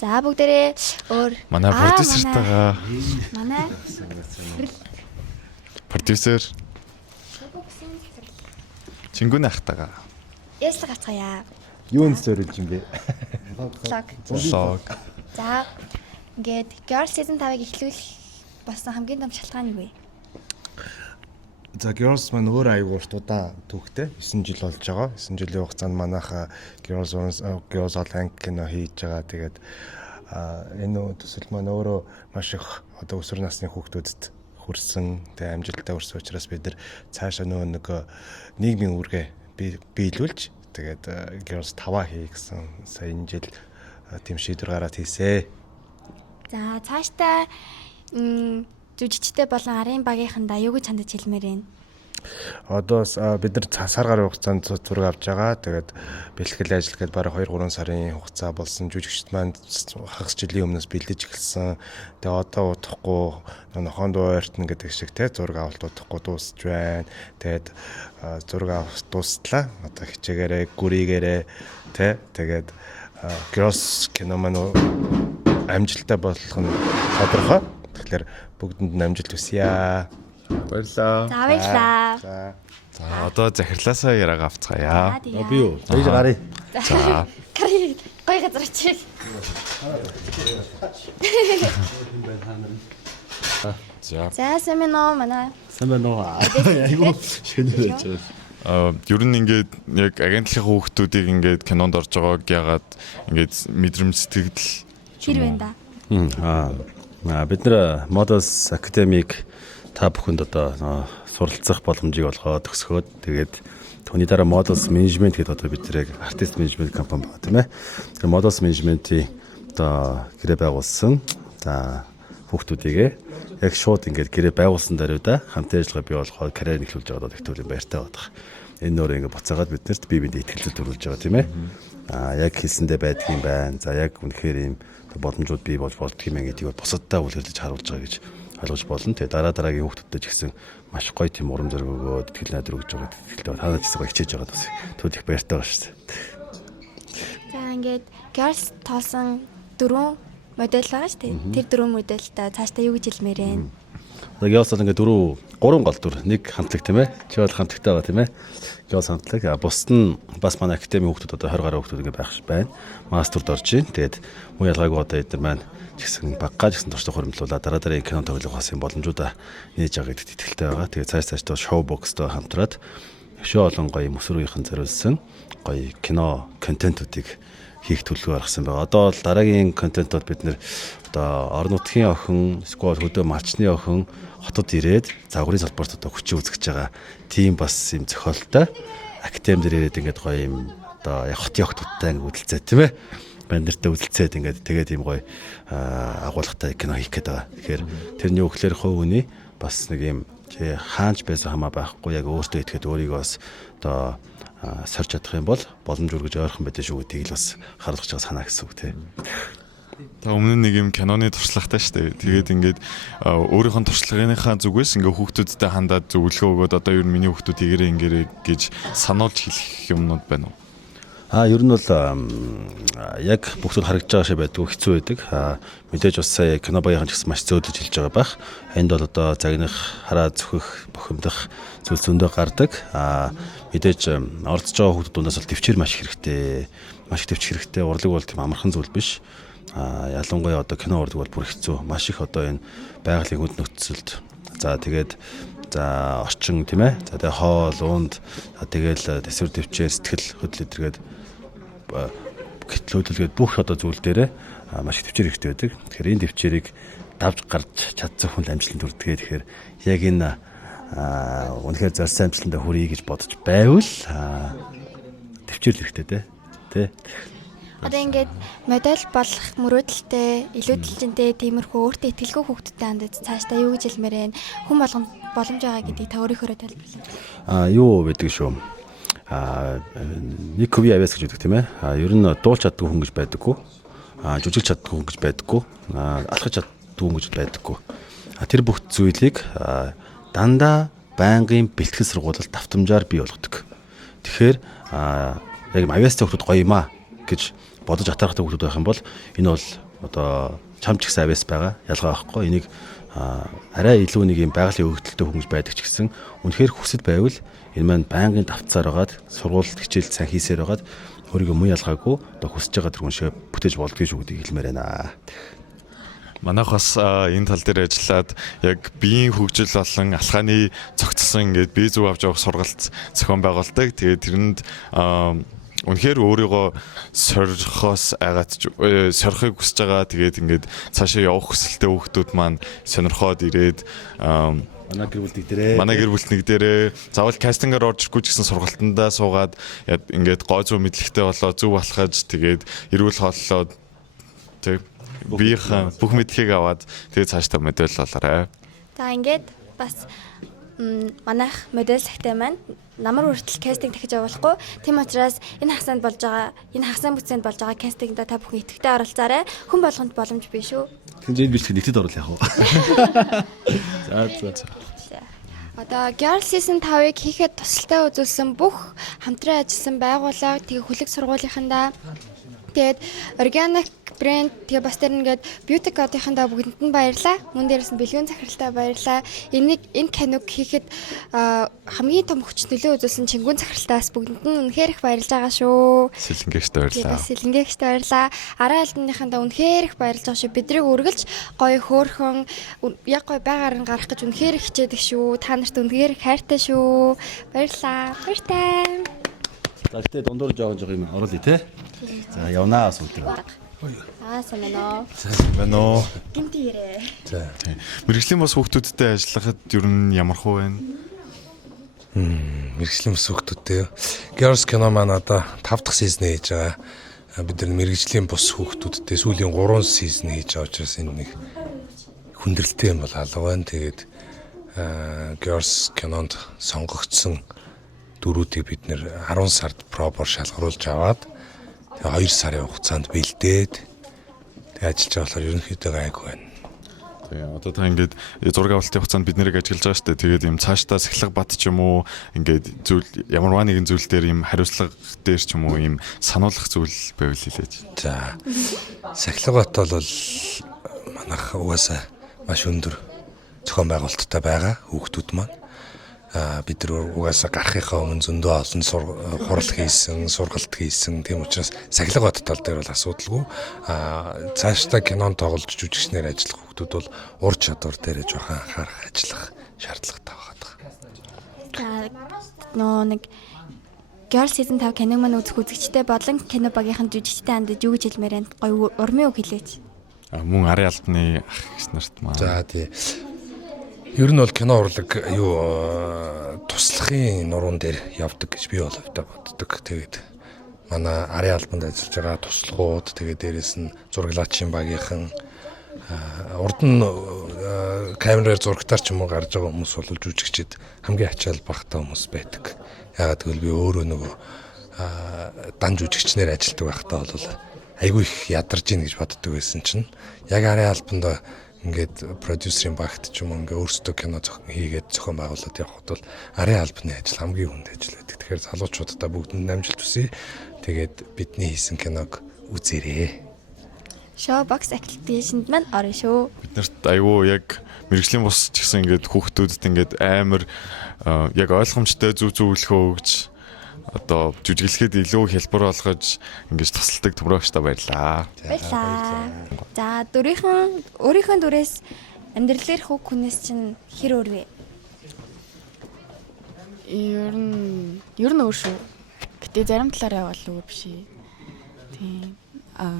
За бүгдээрээ өөр манай продюсертайгаа манай продюсер Чингүн ахтайгаа. Яслаг хацгаая. Юунд зориулж юм бэ? Блог. За ингээд Girls season 5-ыг эхлүүлэх болсон хамгийн том шалтгаан юу вэ? За Girls маань өөр аягүй урт удаа түүхтэй 9 жил болж байгаа. 9 жилийн хугацаанд манайха Girls All Hank кино хийж байгаа. Тэгээд энэ төсөл маань өөрөө маш их одоо өсвөр насны хүүхдүүдэд хүрсэн. Тэгээд амжилттай хүрсэн учраас бид нар цаашаа нэг нийгмийн үүргээ биелүүлж тэгээд Girls 5 хий гэсэн сая энэ жил тийм шийдвэр гараад хийсэ. За цаашдаа жүжигчтэй болон арын багийнхандаа юу гэж хандаж хэлмээр байна? Одоо бид нар сар гарын хугацаанд зураг авч байгаа. Тэгээд бэлтгэл ажил гээд бараг 2-3 сарын хугацаа болсон. Жүжигчд маань хагас жилийн өмнөөс бэлдэж эхэлсэн. Тэгээд одоо удахгүй нохон дууртна гэдэг шиг те зураг авалт удахгүй дуусч байна. Тэгээд зураг авах дуустлаа. Одоо хичээгээрээ, гүрийгээрээ те тэгээд Girls кино маань амжилттай болох нь тодорхой. Тэгэхээр бүгдэнд нь амжилт хүсье. Баярлалаа. За баярлалаа. За одоо захирлаасаа яриаг авцгаая. Би юу? Баяж гарыг. За. Гой газар очив. За. За сайн байна уу манай. Сайн байна уу? Айгуу шинэ байж байгаа. Ер нь ингээд яг агентлагийн хүүхдүүдийг ингээд кинонд орж байгааг яагаад ингээд мэдрэмж сэтгэл Хэр байна да? Бид нэр Models Academy-г та бүхэнд одоо суралцах боломжийг олгоод төгсгөөд тэгээд түүний дараа Models Management гэдэг одоо бид нэр артист менежмент компани байгаа тийм ээ. Тэгээд Models Management-ийн одоо гэрээ байгуулсан. За хүүхдүүдийгээ яг шууд ингээд гэрээ байгуулсан даруйда хамтын ажиллагаа бий болгоход карьер эхлүүлж байгаа одоо тэгтүүлийн байртай байгаа. Энэ нөр ингээд буцаагаад биднэрт бие биендээ ихтгэлүүд төрүүлж байгаа тийм ээ. Яг хэлсэндээ байдаг юм байна. За яг үнэхээр ийм боломжууд бий болж болдго юм гэдгийг бусаддаа үлгэрлэж харуулж байгаа гэж ойлгож болно. Тэгээ дараагийн хүүхдүүдэд ч гэсэн маш гоё тийм урам зориг өгөөд итгэл найдар өгж байгаа. Ихтэй танаа ч гэсэн гоё хичээж байгаа бас. Түүх их баяртай байна шүү дээ. За ингээд girls тоолсон 4 модель байгаа шүү дээ. Тэр 4 модельтай цаашдаа юу гэж хэлмээр вэ? Одоо girls ингээд 3 гол дүр, нэг хамтлаг тийм ээ. Чи бол хамтлагтай байгаа тийм ээ. Girls хамтлаг. Бусд нь бас манай академи хүүхдүүд одоо 20 гаруй хүүхдүүд ингээд байх байна. Мастерд орж ийн. Тэгээд муу ялгаагүй одоо эдгээр маань ч гэсэн баггаа ч гэсэн туршлага хөрөмтлүүлээ. Дараа кино тоглох бас юм боломжуудаа нээж байгаа гэдэгт итгэлтэй байгаа. Тэгээд цааш шоу бокстой хамтраад шоу олон гоё мөсрүүхийн зориулсан гоё кино контентуудыг хийх төлөв гаргасан байгаа. Одоо бол дараагийн контентууд бид нэр одоо орон нутгийн охин, сквад хөдөө малчны охин хотод ирээд загварын салбарт одоо хүчээ үзэж байгаа. Тийм бас юм зохиолтой. Академи дээр ирээд ингээд гоё юм одоо хотын охтуудтай ингээд үдэлцээ тийм ээ. Бандэртээ үдэлцээд ингээд тэгээд ийм гоё агуулгатай кино хийх гээд байгаа. Тэгэхээр тэрний өглөөр хувь үний бас нэг юм хаанч байсан хамаа байхгүй яг өөртөө итгэхэд өөрийгөө бас одоо сорж чадах юм бол боломж өргөж ойрхон байдаг шүү гэдгийг л бас харуулж байгаа санаа гэсэн үг тийм. Та өмнө нэг юм киноны туршлагатай шүү дээ. Тэгээд ингээд өөрийнхөө туршлагынхаа зүгээс ингээд хүүхдүүдтэй хандаад зөвлөгөө өгөөд одоо ер нь миний хүүхдүүд игээрээ ингээрэй гэж сануулж хэлэх юмнууд байна уу? Ер нь бол яг бүгд харагдж байгаа шиг байдгүй хэцүү байдаг. Мэдээж бас сая кино багийнхан ч гэсэн маш зөөлөж хэлж байгаа байх. Энд бол одоо загнах, хараа зүхэх, бухимдах зүйл зөндөө гардаг. Мэдээж оролцож байгаа хүүхдүүд дундаас бол төвчээр маш их хэрэгтэй. Маш их төвч хэрэгтэй. Урлаг бол тийм амархан зүйл биш. Ялангуяа одоо кино урлаг бол бүр хэцүү. Маш их одоо энэ байгалийн хүнд нөхцөлд. За тэгээд орчин тийм ээ. За тэгээ хоол, унд тэгэл төсвөр төвчээр сэтгэл хөдлөл эдэргээд хөдөлгөөд бүх одоо зүйл дээрээ маш их төвчээр хэрэгтэй байдаг. Тэгэхээр энэ төвчээрийг давж гарч чадсан хүн амжилтанд хүрдэгээ. Тэгэхээр яг энэ үнэхээр зорьсон амжилтанд хүрье гэж бодож байвал төвчээр хэрэгтэй тий. Одоо ингээд модель болох мөрөөдөлтэй, илүүдэлжинтэй, тиймэрхүү өөртөө итгэлгүй хүүхдүүдтэй хандаж цаашдаа юу гэж хэлмээр вэ? Хүн болгонд боломж байгаа гэдгийг та өөрийнхөө тайлбарлая. Юу байдаг шүү. Нэг кви авиас гэж үүдэг тийм ээ. Ер нь дуулж чаддгүй хүн гэж байдаггүй. Жүжиглэж чаддгүй хүн гэж байдаггүй. Алхаж чаддгүй хүн гэж байдаггүй. Тэр бүх зүйлийг дандаа байнгын бэлтгэл сургуулилт давтамжаар бий болгодог. Тэгэхээр яг авиастай хүүхдүүд гоё юм аа гэж бодож атархтай хүүхдүүд байх юм бол энэ бол одоо чам ч гэсэн авиас байгаа. Ялгаа байхгүй. Энийг арай илүү нэг юм байгалийн өгөгдөлтөй хүмүүс байдаг ч гэсэн үнэхээр хүсэл байвал энэ маань байнгын давтцаар байгаад сургууль хичээл сайн хийсээр байгаад өөрийгөө муу ялгаагүй одоо хүсэж байгаа тэр хүн шиг бүтээж болдгийг шүү гэдгийг хэлмээр байна. Манайх бас энэ тал дээр ажиллаад яг биеийн хөгжил болон алхааны цогцсон ингээд бие зүг авч явах сургалт зохион байгуулдаг. Тэгээд тэрэнд үнэхээр өөрийгөө сорихоос сорихыг хүсэж байгаа. Тэгээд ингээд цаашаа явах хүсэлтэй хүүхдүүд маань сонирхоод ирээд манай гэр бүлтнэг дээрээ заавал кастингаар орж ирэхгүй ч гэсэн сургалтандаа суугаад ингээд гой зүү мэдлэгтэй болоо зөв алхаж тэгээд эрүүл хооллоод тэг биеийн бүх мэдлэгийг аваад тэгээд цаашдаа модель болоорой. За ингээд бас манайх модель цагтай маань намар хүртэл кастинг дахиж явуулахгүй. Тийм учраас энэ хагасанд болж байгаа, энэ хагасны бүцэнд болж байгаа кастингда та бүхэн идэвхтэй оролцоорой. Хүн болгонд боломж биш үү? Тэнд бичлэг нэгтэд оруулах яах вэ? За. Одоо Girl Season 5-ыг хийхэд тусалтай үзүүлсэн бүх хамтран ажилласан байгууллага тэгээ хүлэг сургуулийнхандаа тэгээд organic брэнд тэгээ бас тэр ингээд beauty code-ийнхандаа бүгдэнд нь баярлаа. Мөн дээрээс нь бэлгүүн захиралтай баярлаа. Энэ киног хийхэд хамгийн том хүч нөлөө үзүүлсэн Чингүн захиралтаас бүгдэнд нь үнэхээр их баярлж байгаа шүү. Сэлэнгэгчтэй баярлаа. Сэлэнгэгчтэй баярлаа. Араа альбомынхандаа үнэхээр их баярлж байгаа шүү. Бидрийг үргэлж гоё хөөрхөн яг гоё байгаар нь гарах гэж үнэхээр хичээдэг шүү. Та нарт үнэхээр их хайртай шүү. Баярлаа. Баяртай. За гэтээ дундуур жоохон юм оруулъя те. За явнаа сүлдэр. Санаа. Мэнэ. Гинтирээ. За. Мэргэжлийн бас хүүхдүүдтэй ажиллахад ер нь ямар хөө байна? Мэргэжлийн бас хүүхдүүдтэй. Girls кино маань одоо 5 дахь сизон хийж байгаа. Бид нар мэргэжлийн бус хүүхдүүдтэй сүүлийн 3 сизон хийж байгаа учраас энэ нэг хүндрэлтэй юм бол алга байна. Тэгээд Girls кинонд сонгогдсон дөрүүдийг бид нэр 10 сард пробор шалгаруулж аваад 2 сарын хугацаанд бэлдээд тэг ажиллаж байгаа болохоор ерөнхийдөө гайг байна. Тэгээ одоо та ингээд зураг авалтын хугацаанд бид нэрийг ажиллаж байгаа шүү дээ. Тэгээд юм цаашдаа сахилга бат ч юм уу ингээд зүйл ямарваа нэгэн зүйл дээр юм хариуцлага дээр ч юм уу юм сануулгах зүйл байвал хэлээч. За. Сахилга бат бол манайх угаасаа маш өндөр зохион байгуулалттай байгаа хүүхдүүд маань. Бид нар угаасаа гарахынхаа өмнө зөндөө олон хурал хийсэн, сургалт хийсэн. Тийм учраас сахилга бат тал дээр бол асуудалгүй. Цаашдаа кинонд тоглож жүжигчнэр ажиллах хүүхдүүд бол ур чадвар дээр жоохон анхаарах, ажиллах шаардлагатай байгаа. Нэг Girls season 5 киног маань үзэх үзэгчтэй болон кино багийнхан жүжигчтэй хандаж юу гэж хэлмээр байна? Гоё урмын үг хэлээч. Мөн арын албаны ах гис нарт маань. За тий. Ер нь бол кино урлаг туслахын нуруунд дээр явдаг гэж би бол өвдө боддог. Тэгээд манай арын албанд ажиллаж байгаа туслахууд тэгээд дээрэс нь зураглаачийн багийнхан урд нь камераар зурагтаар ч юм уу гарч байгаа хүмүүс бол жүжигчид хамгийн ачаал багтаа хүмүүс байдаг. Ягаад гэвэл би өөрөө нөгөө дан жүжигчнэр ажилладаг байхдаа бол айгүй их ядарч ийн гэж боддог байсан чинь яг арын албанд ингээд продюсерийн багт ч юм уу ингээ өөрсдөө кино хийгээд зохион байгуулалт явахд бол арын албаны ажил хамгийн хүнд ажил байдаг. Тэгэхээр залуучуудаа бүгдэнд амжилт хүсье. Тэгээд бидний хийсэн киног үзээрэй. Showbox application-д маань орно шүү. Биднэрт айгүй яг мэргэжлийн бус ч гэсэн ингээд хүүхдүүдэд ингээд амар яг ойлгомжтой зөв зөвлөгөө өгч одоо жүжиглэхэд илүү хэлбэр олгож ингэж тусалдаг төмрөгчтэй баярлаа. Баярлаа. За өөрийнхөө дүрээс амьдралээр хүүг хүнээс чинь хэр өөр вэ? Ер нь өөр шүү. Гэтэ зарим талаараа бол өөр биш. Тийм.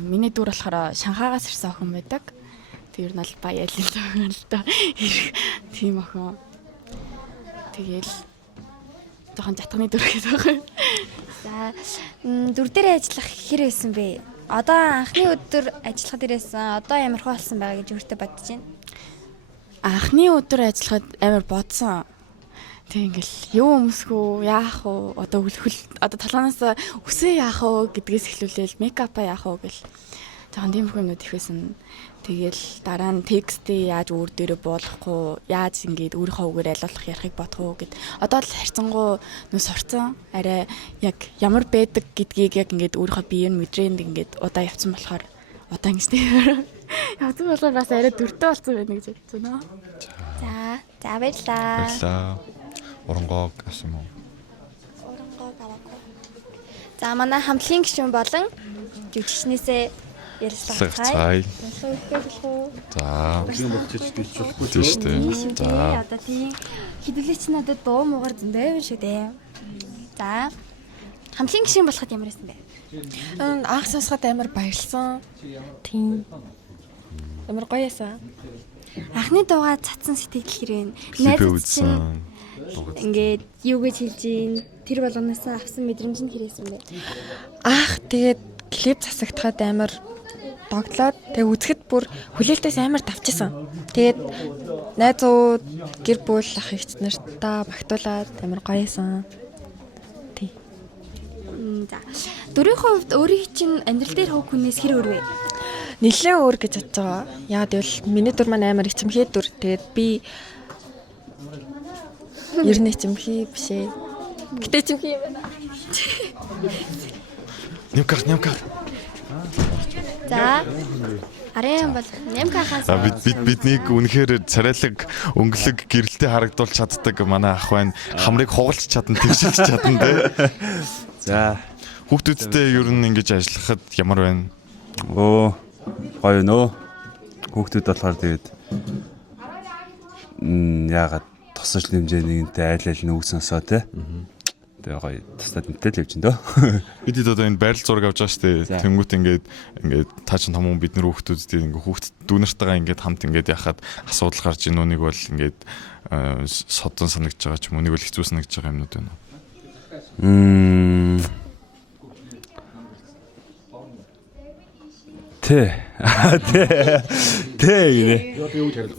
Миний дүр болохоор Шанхайгаас ирсэн охин байдаг. Тэр нь бол баяа л л та. Тийм охин. Тэгэл жоохон жатганы дүр гэдэг байгаа. За дүр дээр ажиллах хэр байсан бэ? Одоо анхны өдөр ажиллахад ирсэн. Одоо ямар болсон байгаа гэж өөртөө бодож байна. Анхны өдөр ажиллахад амар бодсон. Тэг ингээл юу өмсгөө яах вэ? Одоо одоо толгоноос үсээ яах вэ гэдгээс эхлүүлээл мейкапа яах вэ гэл. Жоохон тийм хүмүүс их байсан. Тэгэл дараа нь текстээ яаж өөр дээрээ буулгахгүй, яаж ингээд өөрийнхөө үгээр айлуулах ярихыг бодох уу гэд. Одоо л харьцангуй нөө сурцсан. Арай яг ямар байдаг гэдгийг яг ингээд өөрийнхөө биеэр мэдрэнд ингээд удаа явцсан болохоор удаа ингэж тийм. Явцсан болохоор бас арай дөртөө болсон байна гэж бодсон нөө. За баярлаа. Баярлаа. Оронгоо авсан уу? Оронгоо аваагүй. За манай хамтлагийн гишүүн болон жүжигчнээсээ ярилцлага. За. Тийм болчихж бич болохгүй тийм шүү дээ. За. Одоо тийм хэдүүлээч надад дуу муугар зөндөө шүү дээ. За. Хамтлагийн гишүүн болоход ямар байсан бэ? Анх сонсоход амар баярлсан. Тийм. Амар гоё яасан. Анхны дуугаа цацсан сэтгэл хэрэг найзсан. Ингээд юу гэж хэлж ийн тэр болгоноос авсан мэдрэмж нь хэрээсэн бэ? Тэгээд клип засагдахад амар догтлоод тэгээ үзэхэд бүр хүлээлтээс амар давчихсан. Тэгээд найзууд гэр бүл ах ихч нартаа багтуулаад амар гоёсэн. Тий. За. Дөрвийн хувьд өөрийн чинь амьдрал дээр хөв хүнээс хэр өөр вэ? Нилээн өөр гэж бодож байгаа. Яагаад гэвэл миний дүр маань амар ичимхээ дүр. Тэгээд би ер нь ичимхээ биш ээ. Гэтэ ичимхээ юм байна. Нэмгэр. За. Арын бол Нямкахаас. За биднийг үнэхээр царайлаг өнгөлөг гэрэлтэй харагдуулж чаддаг манай ах байна. Хамрыг хугалж чадна, тэгшилж чадна те. За. Хүүхдүүдтэй ер нь ингэж ажиллахад ямар байна? Гоё нөө. Хүүхдүүд болохоор тэгээд яагаад тусаж хэмжээнийгтэй айл нь үг сонсоо те. Тэгээ гоё тусдад мэтэл явж энэ дөө. Бид одоо энэ байрал зураг авч байгаа шүү дээ. Тэнгүүт ингээд та чинь том хүн бид нар хүүхдүүдтэй ингээд хүүхд дүүнартайгаа ингээд хамт ингээд яхад асуудал гарч ийн үнийг бол ингээд содон санагдж байгаа ч юм үнийг бол хэцүү санагдж байгаа юмнууд байна. Тэ гинэ.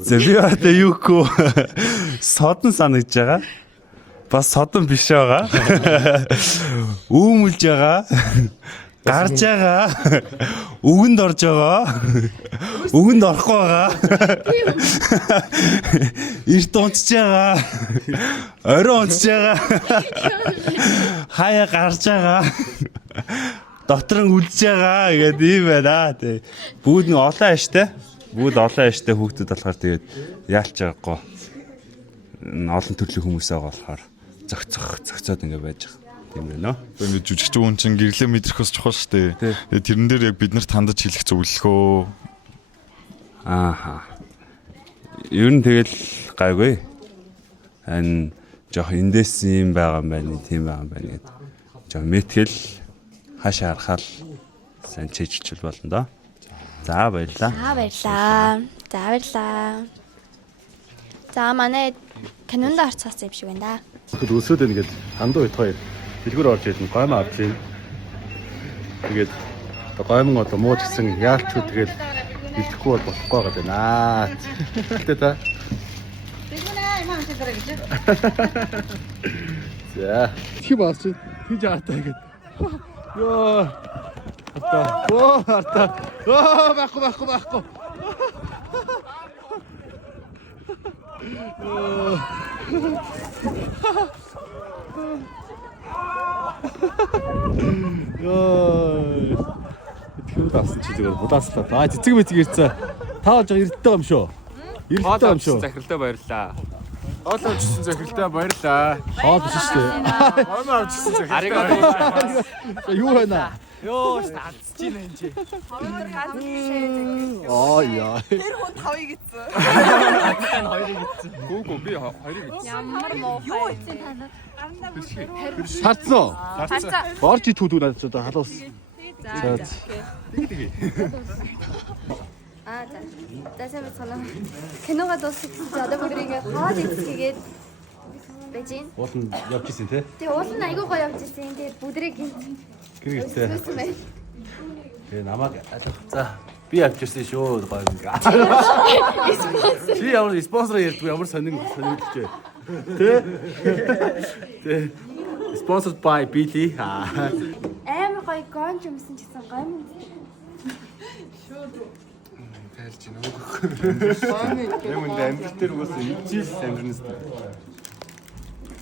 Зөвлөдөө юугүй содон санагдж байгаа. Бас содон биш байгаа. Үүмэлж байгаа. Гарж байгаа. Үгэнд орж байгаа. Үгэнд орохгүй байгаа. Эрт унтж байгаа. Орой унтж байгаа. Хаяа гарч байгаа. Дотор нь үлдэж байгаа гэдэг юм байна. Тэг. Бүгд нэг олон ааштай. Бүгд олон ааштай хүүхдүүд болохоор тэгээд яалч байгаагүй. Олон төрлийн хүмүүс байгаа болохоор зөгцөөд ингэ байж байгаа. Тийм байна уу? Ингээд жүжигч хүн чинь гэрлээ мэдрэх бас чухал шүү дээ. Тэгээд тэрэн дээр яг бид нарт хандаж хэлэх зөвлөхөө. Ааха. Ер нь тэгэл гайгүй. Ань жоох эндээс юм байгаа юм байна, тийм байгаа юм байна гэдэг. Жоох мэтгэл хаашаа харахаар сайн чийжлэл болно доо. За баярлаа. За баярлаа. За манай канонд орцоос юм шиг байна да. Тэгэхэд өсөөд байна гэдэг хандуу ит хоёр дэлгүүр орж ирсэн гоймоо авч ийн. Тэгээд гоймон одоо мууж гисэн яалчгүй тэгэл идэхгүй бол болохгүй байгаа байна. Гэтэ та. За. Чи баач чи тийж аатаа гэдэг. Йоо. Арта. Байхгүй. Тэр даасан чи зүгээр будааслаа. Цэцэг мэцэг ирцээ. Та болж байгаа эрдтэй юм шүү. Эрдтэй юм шүү. Захирлаа баярлаа. Хоол авчихсан захирлаа баярлаа. Хоол биш шүү дээ. Хоол авчихсан захирлаа. Аригато. Юу байна? Йоо, статс чи нэ чи. Хоёр хатсан шээ. Яа. Тэр хүн тавыг ицсэн. Хан хоёрыг ицсэн. Гүү би хоёрыг ицсэн. Ямар муу юу ицсэн танад? Харцсан. Харцсан. Орж итүүд надад ч одоо халуус. За. За сайн байна. Киногоо дуусчихсан. Одоо бүгд ингэ хоол идчихгээд байж гин. Уул нь явж ирсэн тий. Тэгээ уул нь айгүй гоё явж ирсэн. Тэгээ бүдрэг гинт. Гэрэгтэй. Тэгээ намайг за би авч ирсэн шүү гоё юм. Чи ямар спонсор ярьдгүй ямар сонирхолтой вэ? Тэ. Sponsored by BT. Амар гоё гонж юмсан ч гэсэн гоё юм. Тайлж байна уу? Юм энэ амжилт дээр үгүйс ижил амжилт.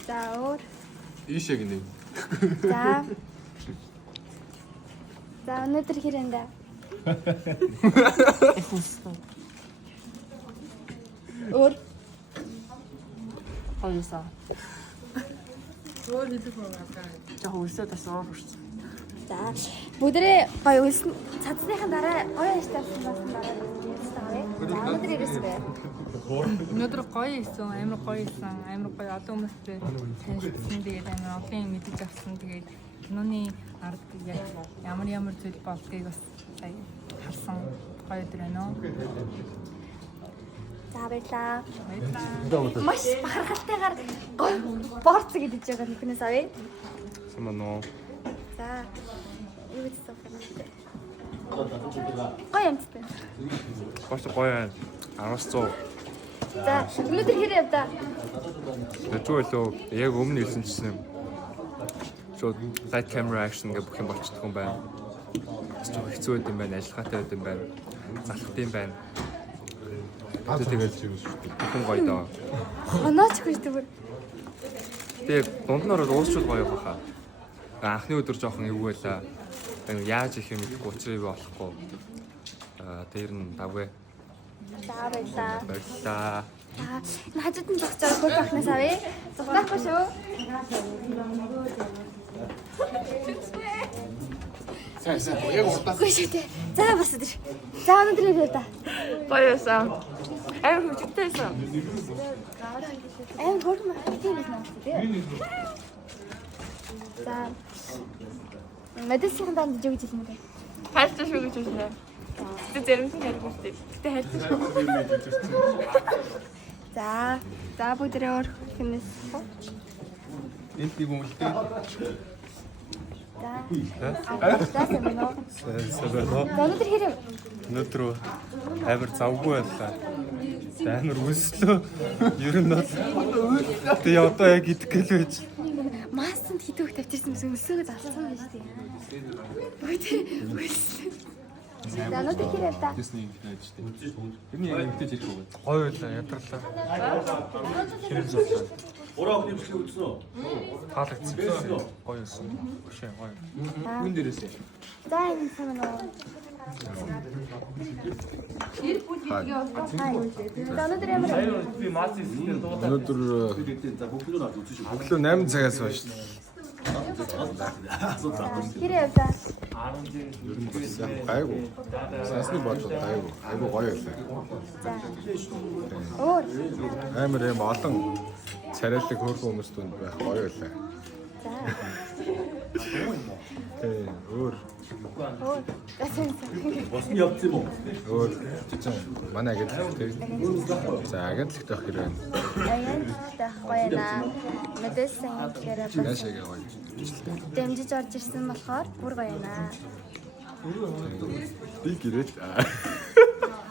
За өөр. Ийшээ гинэ. За өнөөдөр хэрэн даа. Өөр. Хоёусаа. Өөр хэлэх байгаа. Яг үлсээ бас өөр хүрсэн. За бүдрээ гоё үлсэн цацныхаа дараа гоё ажилласан басан дараа ярьсан. За өнөөдөр ирсэн бай. Өнөөдөр гоё исэн, амар гоё исэн, амар гоё олон хүмүүстэй танилцсан. Тэгээд амар олон юм мэдэж авсан. Тэгээд киноны ард ямар зүйл болдгийг бас харсан гоё өдөр байна уу. За баярлаа. Маш бахархалтайгаар гоё борц гэдэж байгаа нүхнээс авъя. Самано. За юу гэсэн бэ? Гоё юмтай. Баш гоё байна. 10-100. За өнөөдөр хэр явдаа? Тэгвэл яг өмнө хэлсэн чинь шууд light camera action гэх бүх юм болчихдог юм байна. Хэцүү юм байна, ажиллагаатай юм байна. Залхах юм байна. Тэгээд хүн гоё даа. Хонооч гэж тэгвэл. Тэгээд дунднаар уусчул гоё баха. Анхны өдөр жоохон эвгүй байлаа. Яаж их юм мэдэхгүй учрыг болохгүй. дээр нь давгүй. За баярлаа. Баярлалаа. Энэ хажууд нь зогсож байгаа хөрх ахнаас авъя. Зогсоохгүй шүү. Яг уртаа. Үгүй шүү дээ. За бас өдөр. За өнөөдөр юу вэ? Гоё байсан. Амар хөвчтэй байсан. Амар хөрх тийм байсан тийм. За. Мэдээсийн данд юу гэж хэлсэн бэ? Хайртай шүү гэж хэлсэн. Тэ зэрэмсэн хайртай. Тэ хайртай шүү. За бүгдээ өөр хүмүүс. Энд тийм юм л дээ. За. Өнөөдөр хэрэв? Өнөөдөр амар завгүй байлаа. Амар өслөө. Ер нь бол тэгээ одоо яг идэх гээл байж. Маасанд хитүүх тавьчихсан гэсэн өсөөгөө залсан байж тээ. Бүгдээ өслөө. За өнөөдөр хэрэв та? Тэсний ингэж дээ. Тэрний яг ингэж хэлэх үү? Гоё байлаа, ядарлаа. Хэрэг зовлоо. Ураа охины бичлэг үзсэн үү? Таалагдсан. Гоё байсан. Өшөө гоё. Юун дээрээсээ? За энэ сайн байна уу? Тэр бүлгийн өнөөдөр ямар би мас хийсэн дуудаа. Өнөөдөр өглөө 8 цагаас байна шүү дээ. Хэрэг явдаа. Ер нь бас гайгүй. Сасны бодлоо гайгүй. Айгүй гоё байлаа. Өөр Амар юм олон царайлаг хөрх хүмүүс түнд байх гоё байлаа. Тий, өөр. Босны явцсан юм уу? Өөр чинь манай агентлаг тий. За агентлагт байх хэрэг байна. агенттай гоё наа. Мэдээсэн гэхээр бас Яашаа гоё. дэмжиж орж ирсэн болохоор бүр гоё наа. Би гэрээд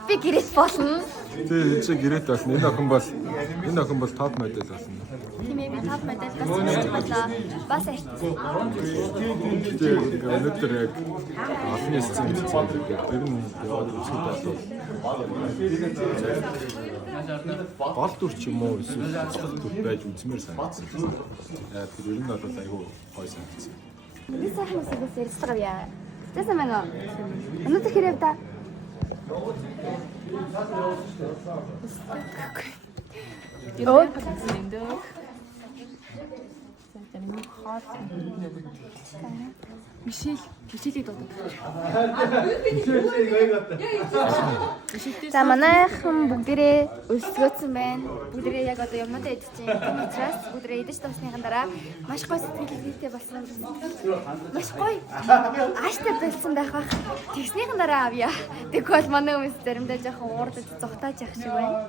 Би гэрээс болно. тий чи гэрээд болно. Энэ охин бол топ модель болно. Тийм ээ би топ модель болоо. Бас Тэгээ өнөөдөр яг олонний сцен хийсэн. Тэр нь яваад үзэхэд бол гол дүр ч юм уу эсвэл цогцол дүр байж үзмээр санагдсан. Яг тэр ер нь бол айгүй гоё санагдсан. би сайхан үсгээс ярьцгаа яа. Тэсэн мэн үү? Өнөөдөр хэрэг та? Өөр энэ Мишелийг дуудав. За манайхан бүгдээрээ өсгөөцсөн байна. Бүгдээрээ яг одоо юмнуудаа идэж чинь. Тийм учраас бүгдээрээ идэж дуусныхан дараа маш гоё сэтгэл хөдлөлтэй болсон. Маш гоё. Ааштай болсон байх бах. Тэгснийхэн дараа авъя. Тэгвэл манай хүмүүс заримдаа жоохон уурдаж зүхтааж явах шиг байна.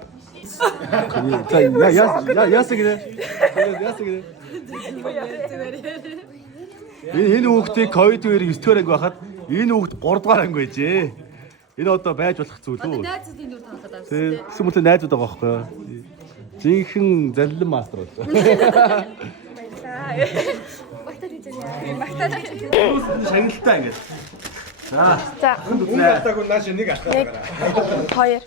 Яасаа гэрээ. Энэ хүүхдийг ковид үеэр 9 дугаар анги байхад энэ хүүхд 3 дугаар анги байжээ. Энэ одоо байж болох зүйл үү? Найзуудын дүр танахад авсан. Тэг. Гэсэн мэт найзууд байгаа байхгүй юу? Жинхэнэ заллин мастер болсон. Багтаад гэж яа. Багтаад гэж. Шагналтай ингээд. За. Үнэхээр нааш нэг ахаа. 2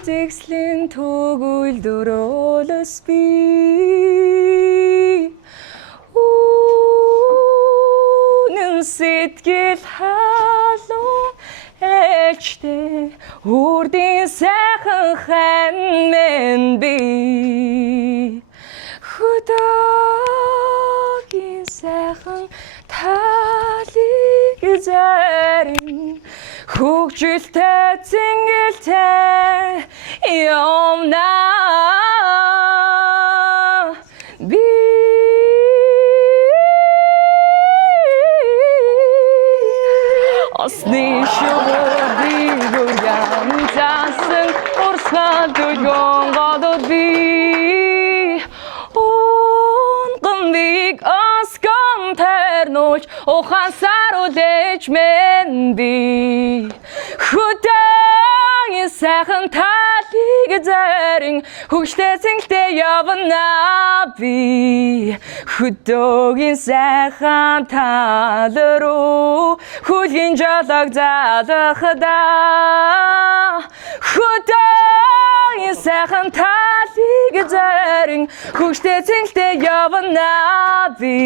Үзэгслийн төгөл дөрөөлөс би Үнэн сэтгэл халуун элчтэй үрдийн сайхан хань би Хөдөөгийн сайхан талыг зарим хөгжилтэй цэнгэлтэй явна би осны шуурыг үргэн засан урсгал дүлгөн гадууд би онгонбиг оскон тэрнуулж ухаансаар үлээж мен би хөдөөн сайхан талыг зарин хөгжтэй цэнгэлтэй явна би хөдөөн сайхан тал руу хүлгийн жолог залгахда хөдөөн сайхан талыг зарин хөгжтэй цэнгэлтэй явна би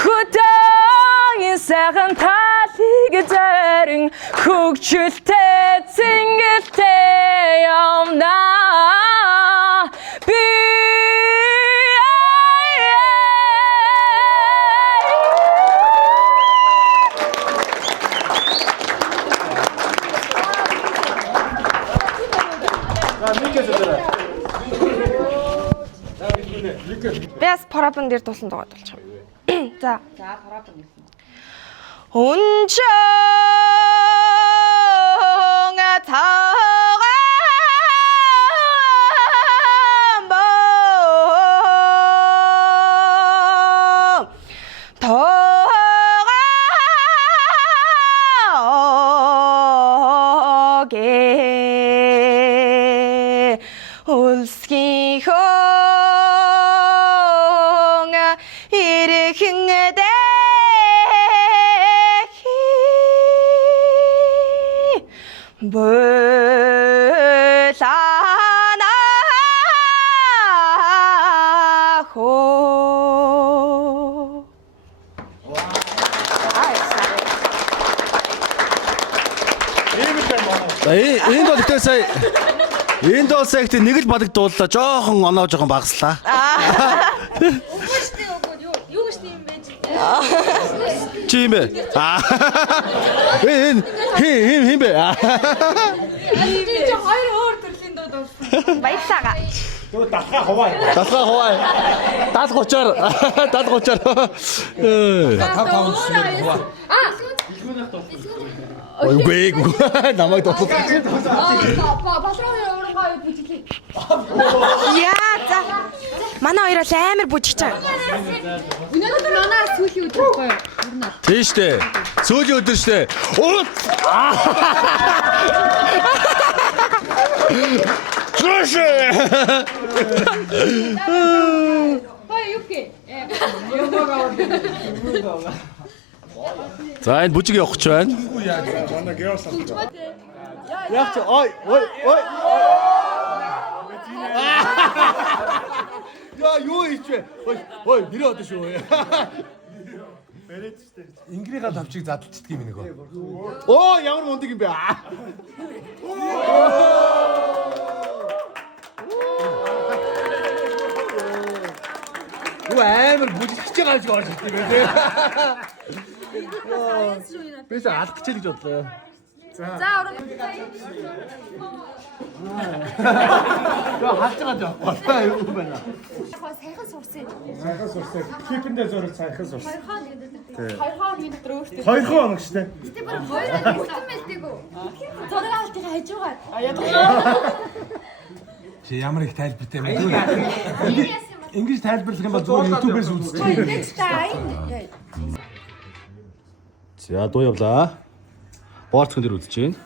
хөдөөн сайхан талыг зарин хөгжилтэй цэнгэлтэй явна би Бяс парапан дээр тулсан дуугаад болчих юм. За. За парапан гэсэн. Унчонга тагаамбо улсгийн хон ирэхэнэдэ болана хо Энд бол ихтэй сая энд бол сая ихтэй нэг л балыг дууллаа. Жоохон оноо жоохон багслаа. Юу гэж тийм бэ? Чи юм бэ? Хин бэ? Чи хоёр өөр төрлийн дууд болсон. Баясаага. Тэгвэл далхаа хуваа. Далхаа хуваа. 70-30-аар 70-30-аар. Үгүй намайг дуусах. Балроо урангай бүжиглээ. Яа за. Манай хоёр л амар бүжигч байгаа. Өнөөдөр манай сүүлийн өдөр байхгүй юу? Тийш дээ. Сүүлийн өдөр штэ. Слушай. Ой, юуке? За энэ бүжиг явах ч байна. Манай гэрээс авч. Яах чи? Ой. Яа юу хийж вэ? Ой, нэрээ одоо шүү. Бэрэж штэ. Ингрийнхаа тавчийг задлцдаг юм нэг. Оо, ямар мундаг юм бэ? Юу амар бүжигч байгаа гэж орж ирдэг байх. Би ч алах гэж бодлоо. За уран. Яа хаач байгаа юу байна? Сайхан сурсан. Сайхан сурсан. Клипэндээ зураг сайхан сурсан. Хоёр хоног минут өөртөө. 2 хоног штэ. Гэтэ бүр хоёр хэлсэн мэлтэйгүү. Зураг аалтыг хайж байгаа. Чи ямар их тайлбартай юм бэ? Ингэж тайлбарлах юм бол зүгээр YouTube-ээс үзчих. За дуу явлаа. Боорцгон дээр үзэж байна.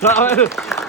Chiaro.